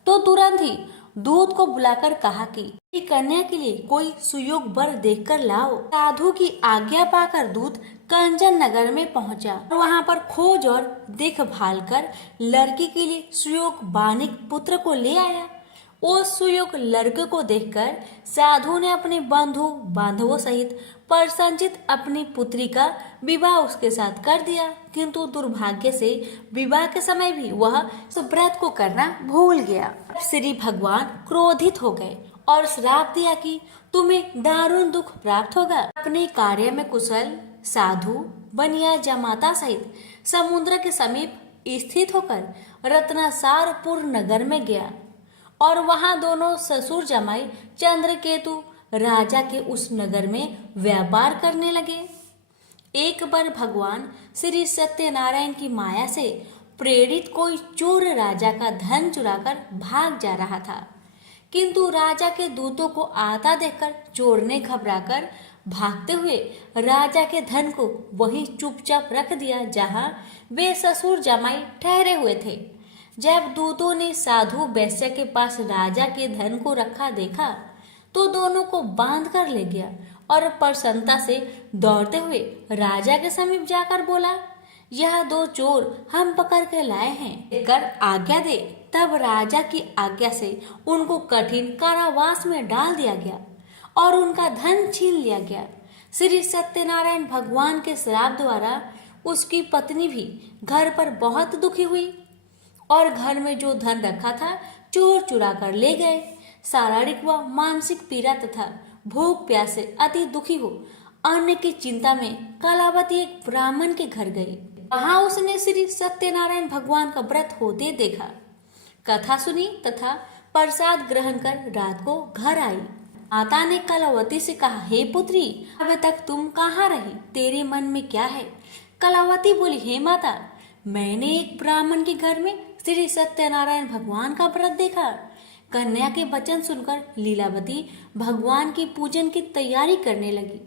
तो तुरंत ही दूत को बुलाकर कहा कि कन्या के लिए कोई सुयोग वर देखकर लाओ। साधु की आज्ञा पाकर दूत कंचन नगर में पहुंचा और वहां पर खोज और देखभाल कर लड़की के लिए सुयोग बानिक पुत्र को ले आया। उस सुयोग लड़के को देखकर साधु ने अपने बंधु बांधवों सहित प्रसन्नचित अपनी पुत्री का विवाह उसके साथ कर दिया। किंतु दुर्भाग्य से विवाह के समय भी वह उस व्रत को करना भूल गया। श्री भगवान क्रोधित हो गए और श्राप दिया कि तुम्हें दारुण दुख प्राप्त होगा। अपने कार्य में कुशल साधु बनिया जमाता सहित समुद्र के समीप स्थित होकर रत्नासारपुर नगर में गया और वहां दोनों ससुर जमाई चंद्रकेतु राजा के उस नगर में व्यापार करने लगे। एक बार भगवान श्री सत्यनारायण की माया से प्रेरित कोई चोर राजा का धन चुराकर भाग जा रहा था, किंतु राजा के दूतों को आता देखकर चोर ने घबराकर भागते हुए राजा के धन को वहीं चुपचाप रख दिया जहां वे ससुर जमाई ठहरे हुए थे। जब दूतों ने साधु वैश्य के पास राजा के धन को रखा देखा तो दोनों को बांध कर ले गया और प्रसन्नता से दौड़ते हुए राजा के समीप जाकर बोला, यह दो चोर हम पकड़ के लाए हैं, कर आज्ञा दे। तब राजा की आज्ञा से उनको कठिन कारावास में डाल दिया गया और उनका धन छीन लिया गया। श्री सत्यनारायण भगवान के श्राप द्वारा उसकी पत्नी भी घर पर बहुत दुखी हुई और घर में जो धन रखा था चोर चुरा कर ले गए। शारीरिक व मानसिक पीड़ा तथा भूख प्यास से अति दुखी हो अन्न की चिंता में कलावती एक ब्राह्मण के घर गई। वहां उसने श्री सत्यनारायण भगवान का व्रत होते देखा, कथा सुनी तथा प्रसाद ग्रहण कर रात को घर आई। माता ने कलावती से कहा, हे पुत्री, अब तक तुम कहाँ रही? तेरे मन में क्या है? कलावती बोली, हे माता, मैंने एक ब्राह्मण के घर में श्री सत्यनारायण भगवान का व्रत देखा। कन्या के वचन सुनकर लीलावती भगवान की पूजन की तैयारी करने लगी।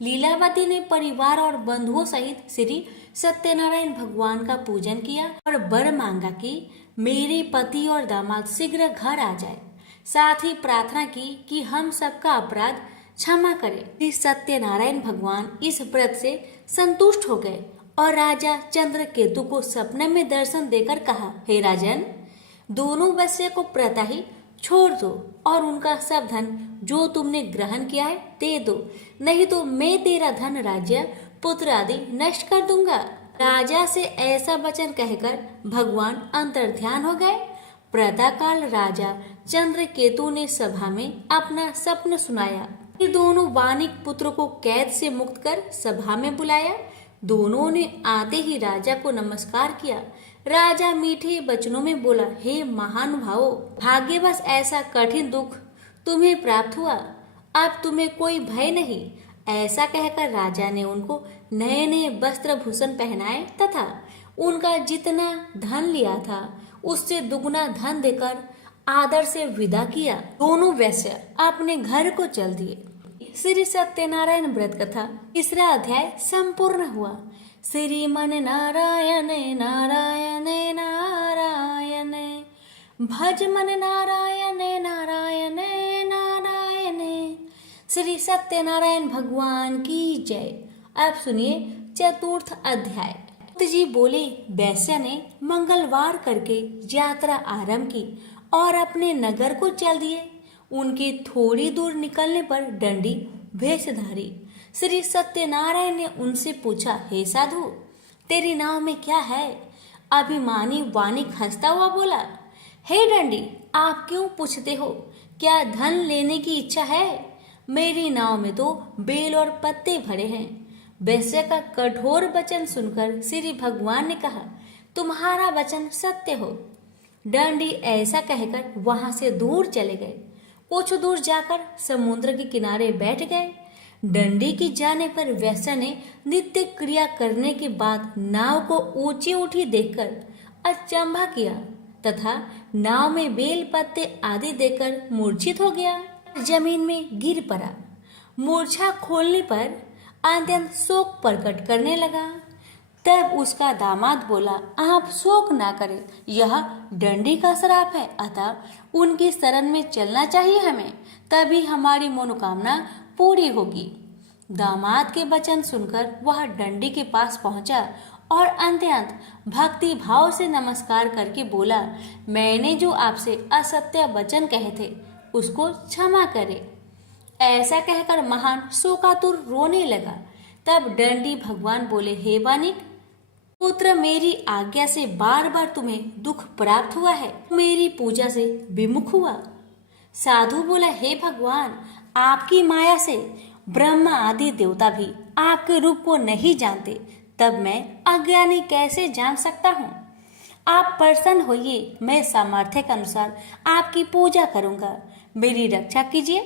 लीलावती ने परिवार और बंधुओं सहित श्री सत्यनारायण भगवान का पूजन किया और वर मांगा कि मेरे पति और दामाद शीघ्र घर आ जाए। साथ ही प्रार्थना की कि हम सबका अपराध क्षमा करें। श्री सत्यनारायण भगवान इस व्रत से संतुष्ट हो गए और राजा चंद्रकेतु को सपने में दर्शन देकर कहा, हे राजन, दोनों वैश्य को प्रता ही छोड़ दो और उनका सब धन जो तुमने ग्रहण किया है दे दो, नहीं तो मैं तेरा धन, राज्य, पुत्र आदि नष्ट कर दूंगा। राजा से ऐसा वचन कहकर भगवान अंतर्ध्यान हो गए। प्रातःकाल राजा चंद्रकेतु ने सभा में अपना स्वप्न सुनाया। फिर दोनों वानिक पुत्र को कैद से मुक्त कर सभा में बुलाया। दोनों ने आते ही राजा को नमस्कार किया। राजा मीठे वचनों में बोला, हे महानुभावों, भाग्यवश ऐसा कठिन दुख तुम्हें प्राप्त हुआ, अब तुम्हें कोई भय नहीं। ऐसा कहकर राजा ने उनको नए नए वस्त्र भूषण पहनाए तथा उनका जितना धन लिया था उससे दुगुना धन देकर आदर से विदा किया। दोनों वैश्य अपने घर को चल दिए। श्री सत्यनारायण व्रत कथा तीसरा अध्याय संपूर्ण हुआ। श्रीमन नारायण नारायण नारायण, भज मन नारायण नारायण नारायण। श्री सत्यनारायण भगवान की जय। अब सुनिए चतुर्थ अध्याय। जी बोले, वैश्य ने मंगलवार करके यात्रा आरंभ की और अपने नगर को चल दिए। उनके थोड़ी दूर निकलने पर दंडी वेशधारी श्री सत्यनारायण ने उनसे पूछा, हे साधु, तेरी नाव में क्या है? अभिमानी वानिक हंसता हुआ बोला, हे दंडी, आप क्यों पूछते हो? क्या धन लेने की इच्छा है? मेरी नाव में तो बेल और पत्ते भरे हैं। वैश्य का कठोर वचन सुनकर श्री भगवान ने कहा, तुम्हारा वचन सत्य हो। दंडी ऐसा कहकर वहां से दूर चले गए। कुछ दूर जाकर समुद्र के किनारे बैठ गए। दंडी की जाने पर वैश्य ने नित्य क्रिया करने के बाद नाव को ऊंची उठी देखकर अचंभा किया तथा नाव में बेल पत्ते आदि देकर मूर्छित हो गया, जमीन में गिर पड़ा। मूर्छा खोलने पर अत्यंत शोक प्रकट करने लगा। तब उसका दामाद बोला, आप शोक ना करें, यह दंडी का श्राप है, अतः उनकी शरण में चलना चाहिए हमें, तभी हमारी मनोकामना पूरी होगी। दामाद के वचन सुनकर वह दंडी के पास पहुंचा और अत्यंत भक्ति भाव से नमस्कार करके बोला, मैंने जो आपसे असत्य वचन कहे थे उसको क्षमा करे। ऐसा कहकर महान शोकातुर रोने लगा। तब दंडी भगवान बोले, हे वानिक पुत्र, मेरी आज्ञा से बार बार तुम्हें दुख प्राप्त हुआ है, मेरी पूजा से विमुख हुआ। साधु बोला, हे भगवान, आपकी माया से ब्रह्मा आदि देवता भी आपके रूप को नहीं जानते, तब मैं अज्ञानी कैसे जान सकता हूँ? आप प्रसन्न होइए, मैं सामर्थ्य के अनुसार आपकी पूजा करूँगा। मेरी रक्षा कीजिए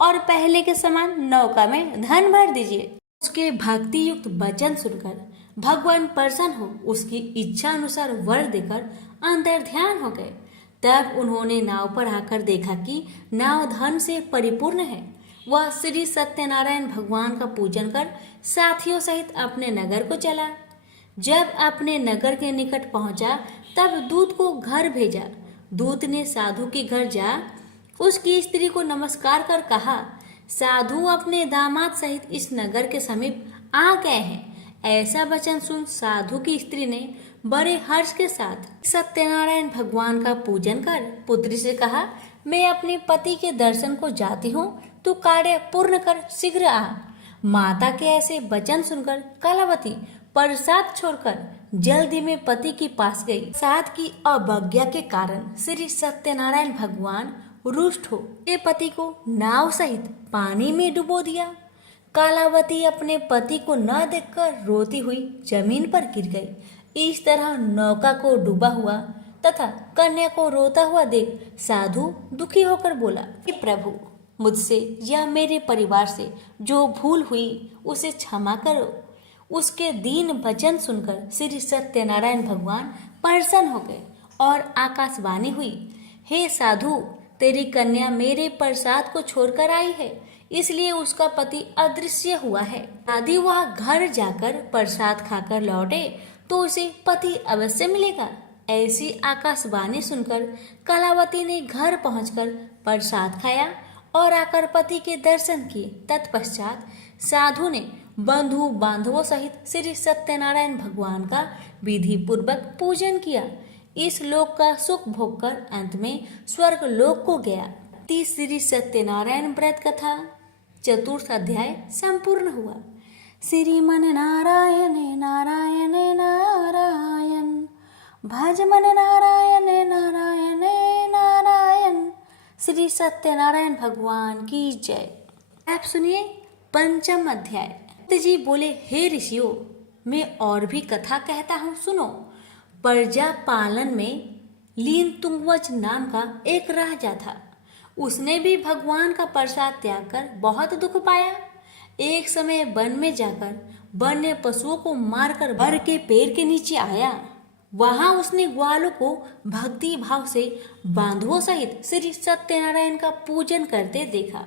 और पहले के समान नौका में धन भर दीजिए। उसके भक्ति युक्त वचन सुनकर भगवान प्रसन्न हो उसकी इच्छा अनुसार वर देकर अंतर्ध्यान हो गए। तब उन्होंने नाव पर आकर देखा कि नाव धन से परिपूर्ण है। वह श्री सत्यनारायण भगवान का पूजन कर साथियों सहित अपने नगर को चला। जब अपने नगर के निकट पहुंचा तब दूत को घर भेजा। दूत ने साधु के घर जा उसकी स्त्री को नमस्कार कर कहा, साधु अपने दामाद सहित इस नगर के समीप आ गए हैं। ऐसा वचन सुन साधु की स्त्री ने बड़े हर्ष के साथ सत्यनारायण भगवान का पूजन कर पुत्री से कहा, मैं अपने पति के दर्शन को जाती हूँ, तू कार्य पूर्ण कर शीघ्र आ। माता के ऐसे वचन सुनकर कलावती प्रसाद छोड़कर जल्दी में पति के पास गई। साथ की अवज्ञा के कारण श्री सत्यनारायण भगवान रुष्ट हो के पति को नाव सहित पानी में डुबो दिया। कालावती अपने पति को न देखकर रोती हुई जमीन पर गिर गई। इस तरह नौका को डूबा हुआ तथा कन्या को रोता हुआ देख साधु दुखी होकर बोला, प्रभु, मुझसे या मेरे परिवार से जो भूल हुई उसे क्षमा करो। उसके दीन वचन सुनकर श्री सत्यनारायण भगवान प्रसन्न हो गए और आकाशवाणी हुई, हे साधु, तेरी कन्या मेरे प्रसाद को छोड़कर आई है, इसलिए उसका पति अदृश्य हुआ है। यदि वह घर जाकर प्रसाद खाकर लौटे तो उसे पति अवश्य मिलेगा। ऐसी आकाशवाणी सुनकर कलावती ने घर पहुंचकर प्रसाद खाया और आकर पति के दर्शन किए। तत्पश्चात साधु ने बंधु बांधवों सहित श्री सत्यनारायण भगवान का विधि पूर्वक पूजन किया। इस लोक का सुख भोगकर अंत में स्वर्ग लोक को गया। श्री सत्यनारायण व्रत कथा चतुर्थ अध्याय संपूर्ण हुआ। श्रीमन नारायण नारायण नारायण, भज मन नारायण नारायण नारायण। श्री सत्यनारायण भगवान की जय। आप सुनिए पंचम अध्याय। जी बोले, हे ऋषियों, मैं और भी कथा कहता हूँ, सुनो। प्रजा पालन में लीन तुंगवच नाम का एक राजा था। उसने भी भगवान का प्रसाद त्याग कर बहुत दुख पाया। एक समय वन में जाकर वन्य पशुओं को मारकर बर के पेड़ के नीचे आया। वहां उसने ग्वालों को भक्ति भाव से बांधवों सहित श्री सत्यनारायण का पूजन करते देखा।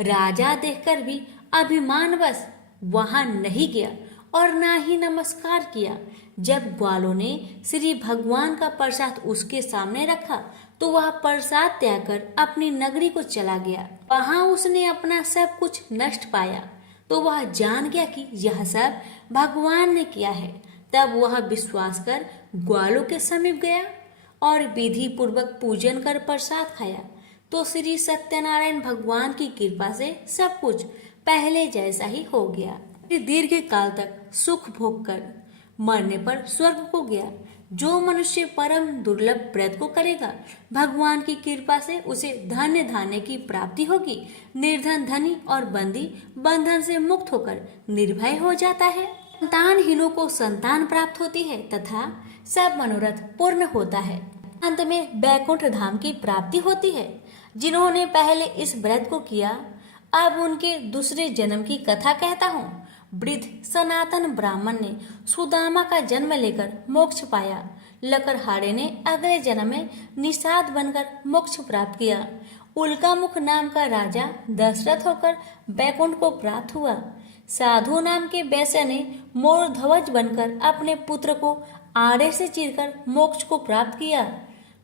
राजा देखकर भी अभिमानवश वहां नहीं गया और ना ही नमस्कार किया। जब ग्वालों ने श्री भगवान का प्रसाद उसके सामने रखा तो वह प्रसाद त्याग कर अपनी नगरी को चला गया। वहां उसने अपना सब कुछ नष्ट पाया तो वह जान गया कि यह सब भगवान ने किया है। तब वह विश्वास कर ग्वालों के समीप गया और विधि पूर्वक पूजन कर प्रसाद खाया तो श्री सत्यनारायण भगवान की कृपा से सब कुछ पहले जैसा ही हो गया। दीर्घ काल तक सुख भोग कर मरने पर स्वर्ग को गया। जो मनुष्य परम दुर्लभ व्रत को करेगा भगवान की कृपा से उसे धन्य धान्य की प्राप्ति होगी। निर्धन धनी और बंदी बंधन से मुक्त होकर निर्भय हो जाता है। संतानहीनों को संतान प्राप्त होती है तथा सब मनोरथ पूर्ण होता है। अंत में बैकुंठ धाम की प्राप्ति होती है। जिन्होंने पहले इस व्रत को किया अब उनके दूसरे जन्म की कथा कहता हूँ। वृद्ध सनातन ब्राह्मण ने सुदामा का जन्म लेकर मोक्ष पाया। लकड़हारे ने अगले जन्म में निषाद बनकर मोक्ष प्राप्त किया। उल्कामुख नाम का राजा दशरथ होकर बैकुंठ को प्राप्त हुआ। साधु नाम के वैश्य ने मोर ध्वज बनकर अपने पुत्र को आड़े से चीरकर मोक्ष को प्राप्त किया।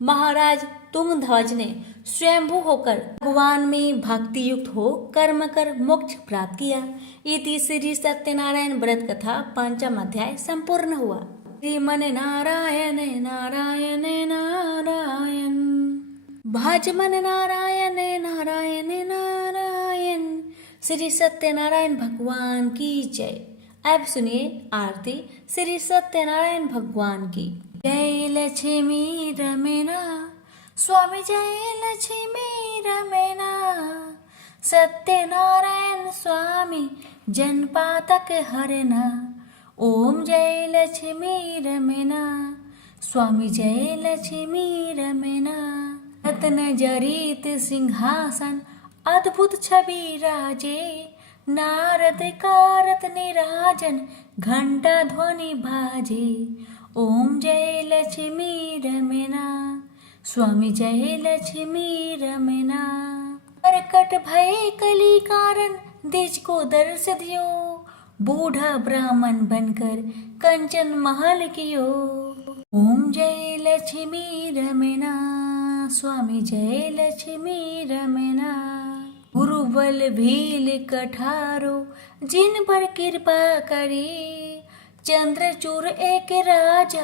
महाराज तुंग ध्वज ने स्वयंभू होकर भगवान में भक्ति युक्त हो कर्म कर मोक्ष प्राप्त किया। इति श्री सत्यनारायण व्रत कथा पंचम अध्याय संपूर्ण हुआ। श्रीमन नारायण नारायण नारायण भज मन नारायण नारायण नारायण। श्री सत्यनारायण भगवान की जय। अब सुनिए आरती श्री सत्यनारायण भगवान की। जय लक्ष्मी रमना स्वामी जय लक्ष्मी रमना। सत्यनारायण स्वामी जनपातक हरना। ओम जय लक्ष्मी रमना स्वामी जय लक्ष्मी रमना। रत्न जरित सिंहासन अद्भुत छवि राजे। नारद कारत निराजन घंटा ध्वनि बाजे। ओम जय लक्ष्मी रमना स्वामी जय लक्ष्मी रमना। प्रकट भय कली कारण द्विज को दर्श दियो। बूढ़ा ब्राह्मण बनकर कंचन महल कियो। ओम जय लक्ष्मी रमना स्वामी जय लक्ष्मी रमना। गुरुबल भील कठारो जिन पर कृपा करी। चंद्रचूर एक राजा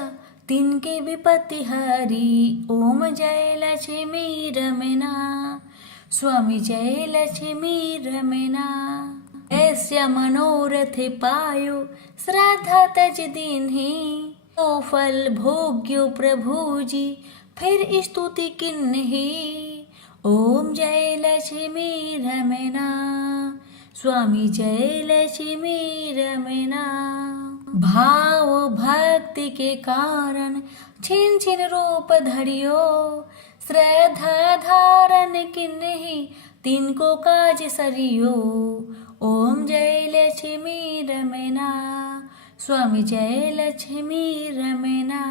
तिनके विपत्ति हारी। ओम जय लक्ष्मी रमना स्वामी जय लक्ष्मी रमना। ऐसा मनोरथ पायो श्रद्धा तज दीन्ही। तो फल भोग्यो प्रभु जी फिर स्तुति किन्ही। ओम जय लक्ष्मी रमना स्वामी जय लक्ष्मी रमना। भाव भक्ति के कारण छिन छिन रूप धरियो। श्रद्धा धारण किन्ही तिनको काज सरियो। ओम जय लक्ष्मी रमना स्वामी जय लक्ष्मी रमना।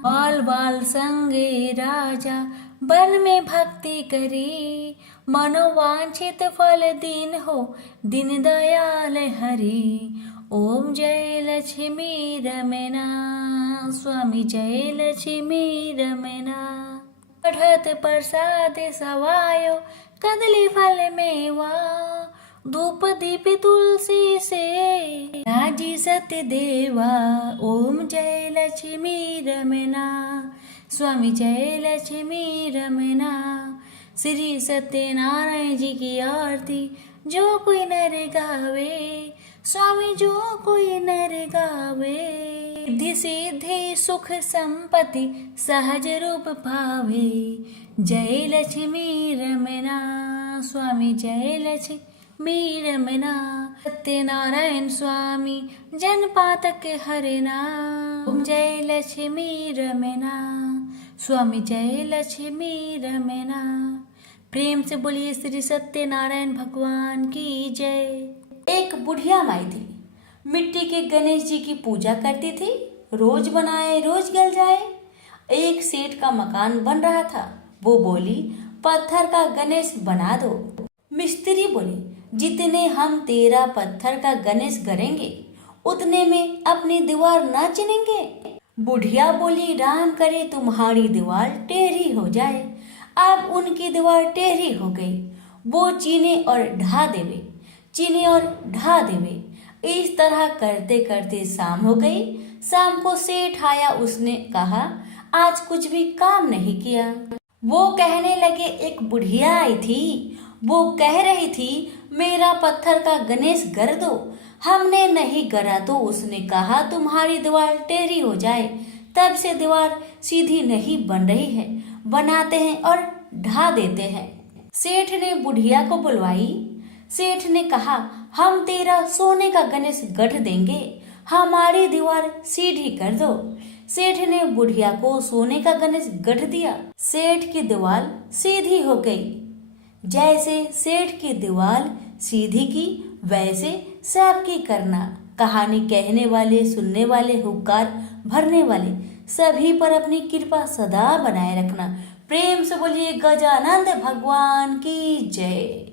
बाल बाल संगे राजा वन में भक्ति करी। मनोवांछित फल दीन हो दीन दयाल हरि। ओम जय लक्ष्मी रमना स्वामी जय लक्ष्मी रमना। बढ़त प्रसाद सवायो कदली फल मेवा। धूप दीप तुलसी से राजी सत्य देवा। ओम जय लक्ष्मी रमना स्वामी जय लक्ष्मी रमना। श्री सत्यनारायण जी की आरती जो कोई नर गावे। स्वामी जो कोई नर गावे। रिद्धि सिद्धि सुख संपत्ति सहज रूप पावे। जय लक्ष्मी रमना स्वामी जय लक्ष्मी रमना। सत्यनारायण स्वामी जनपातक हरना। ओम जय लक्ष्मी रमना स्वामी जय लक्ष्मी रमना। प्रेम से बोलिए श्री सत्यनारायण भगवान की जय। एक बुढ़िया माई थी। मिट्टी के गणेश जी की पूजा करती थी। रोज बनाए रोज गल जाए। एक सेठ का मकान बन रहा था। वो बोली पत्थर का गणेश बना दो। मिस्त्री बोले जितने हम तेरा पत्थर का गणेश करेंगे उतने में अपनी दीवार ना चिनेंगे। बुढ़िया बोली, राम करे तुम्हारी दीवार टेढ़ी हो जाए। अब उनकी दीवार टेढ़ी हो गई। वो चीने और ढा देवे, चीने और ढा देवे। इस तरह करते करते शाम हो गई। शाम को सेठ आया। उसने कहा, आज कुछ भी काम नहीं किया। वो कहने लगे, एक बुढ़िया आई थी। वो कह रही थी, मेरा पत्थर का गणेश गर दो। हमने नहीं गरा तो उसने कहा, तुम्हारी दीवार टेढ़ी हो जाए। तब से दीवार सीधी नहीं बन रही है। बनाते हैं और ढा देते हैं। सेठ ने बुढ़िया को बुलवाई। सेठ ने कहा, हम तेरा सोने का गणेश गढ़ देंगे, हमारी दीवार सीधी कर दो। सेठ ने बुढ़िया को सोने का गणेश गढ़ दिया। सेठ की दीवार सीधी हो गई। जैसे सेठ की दीवार सीधी की, वैसे सबकी करना। कहानी कहने वाले, सुनने वाले, हुक्कार भरने वाले सभी पर अपनी कृपा सदा बनाए रखना। प्रेम से बोलिए गजानंद भगवान की जय।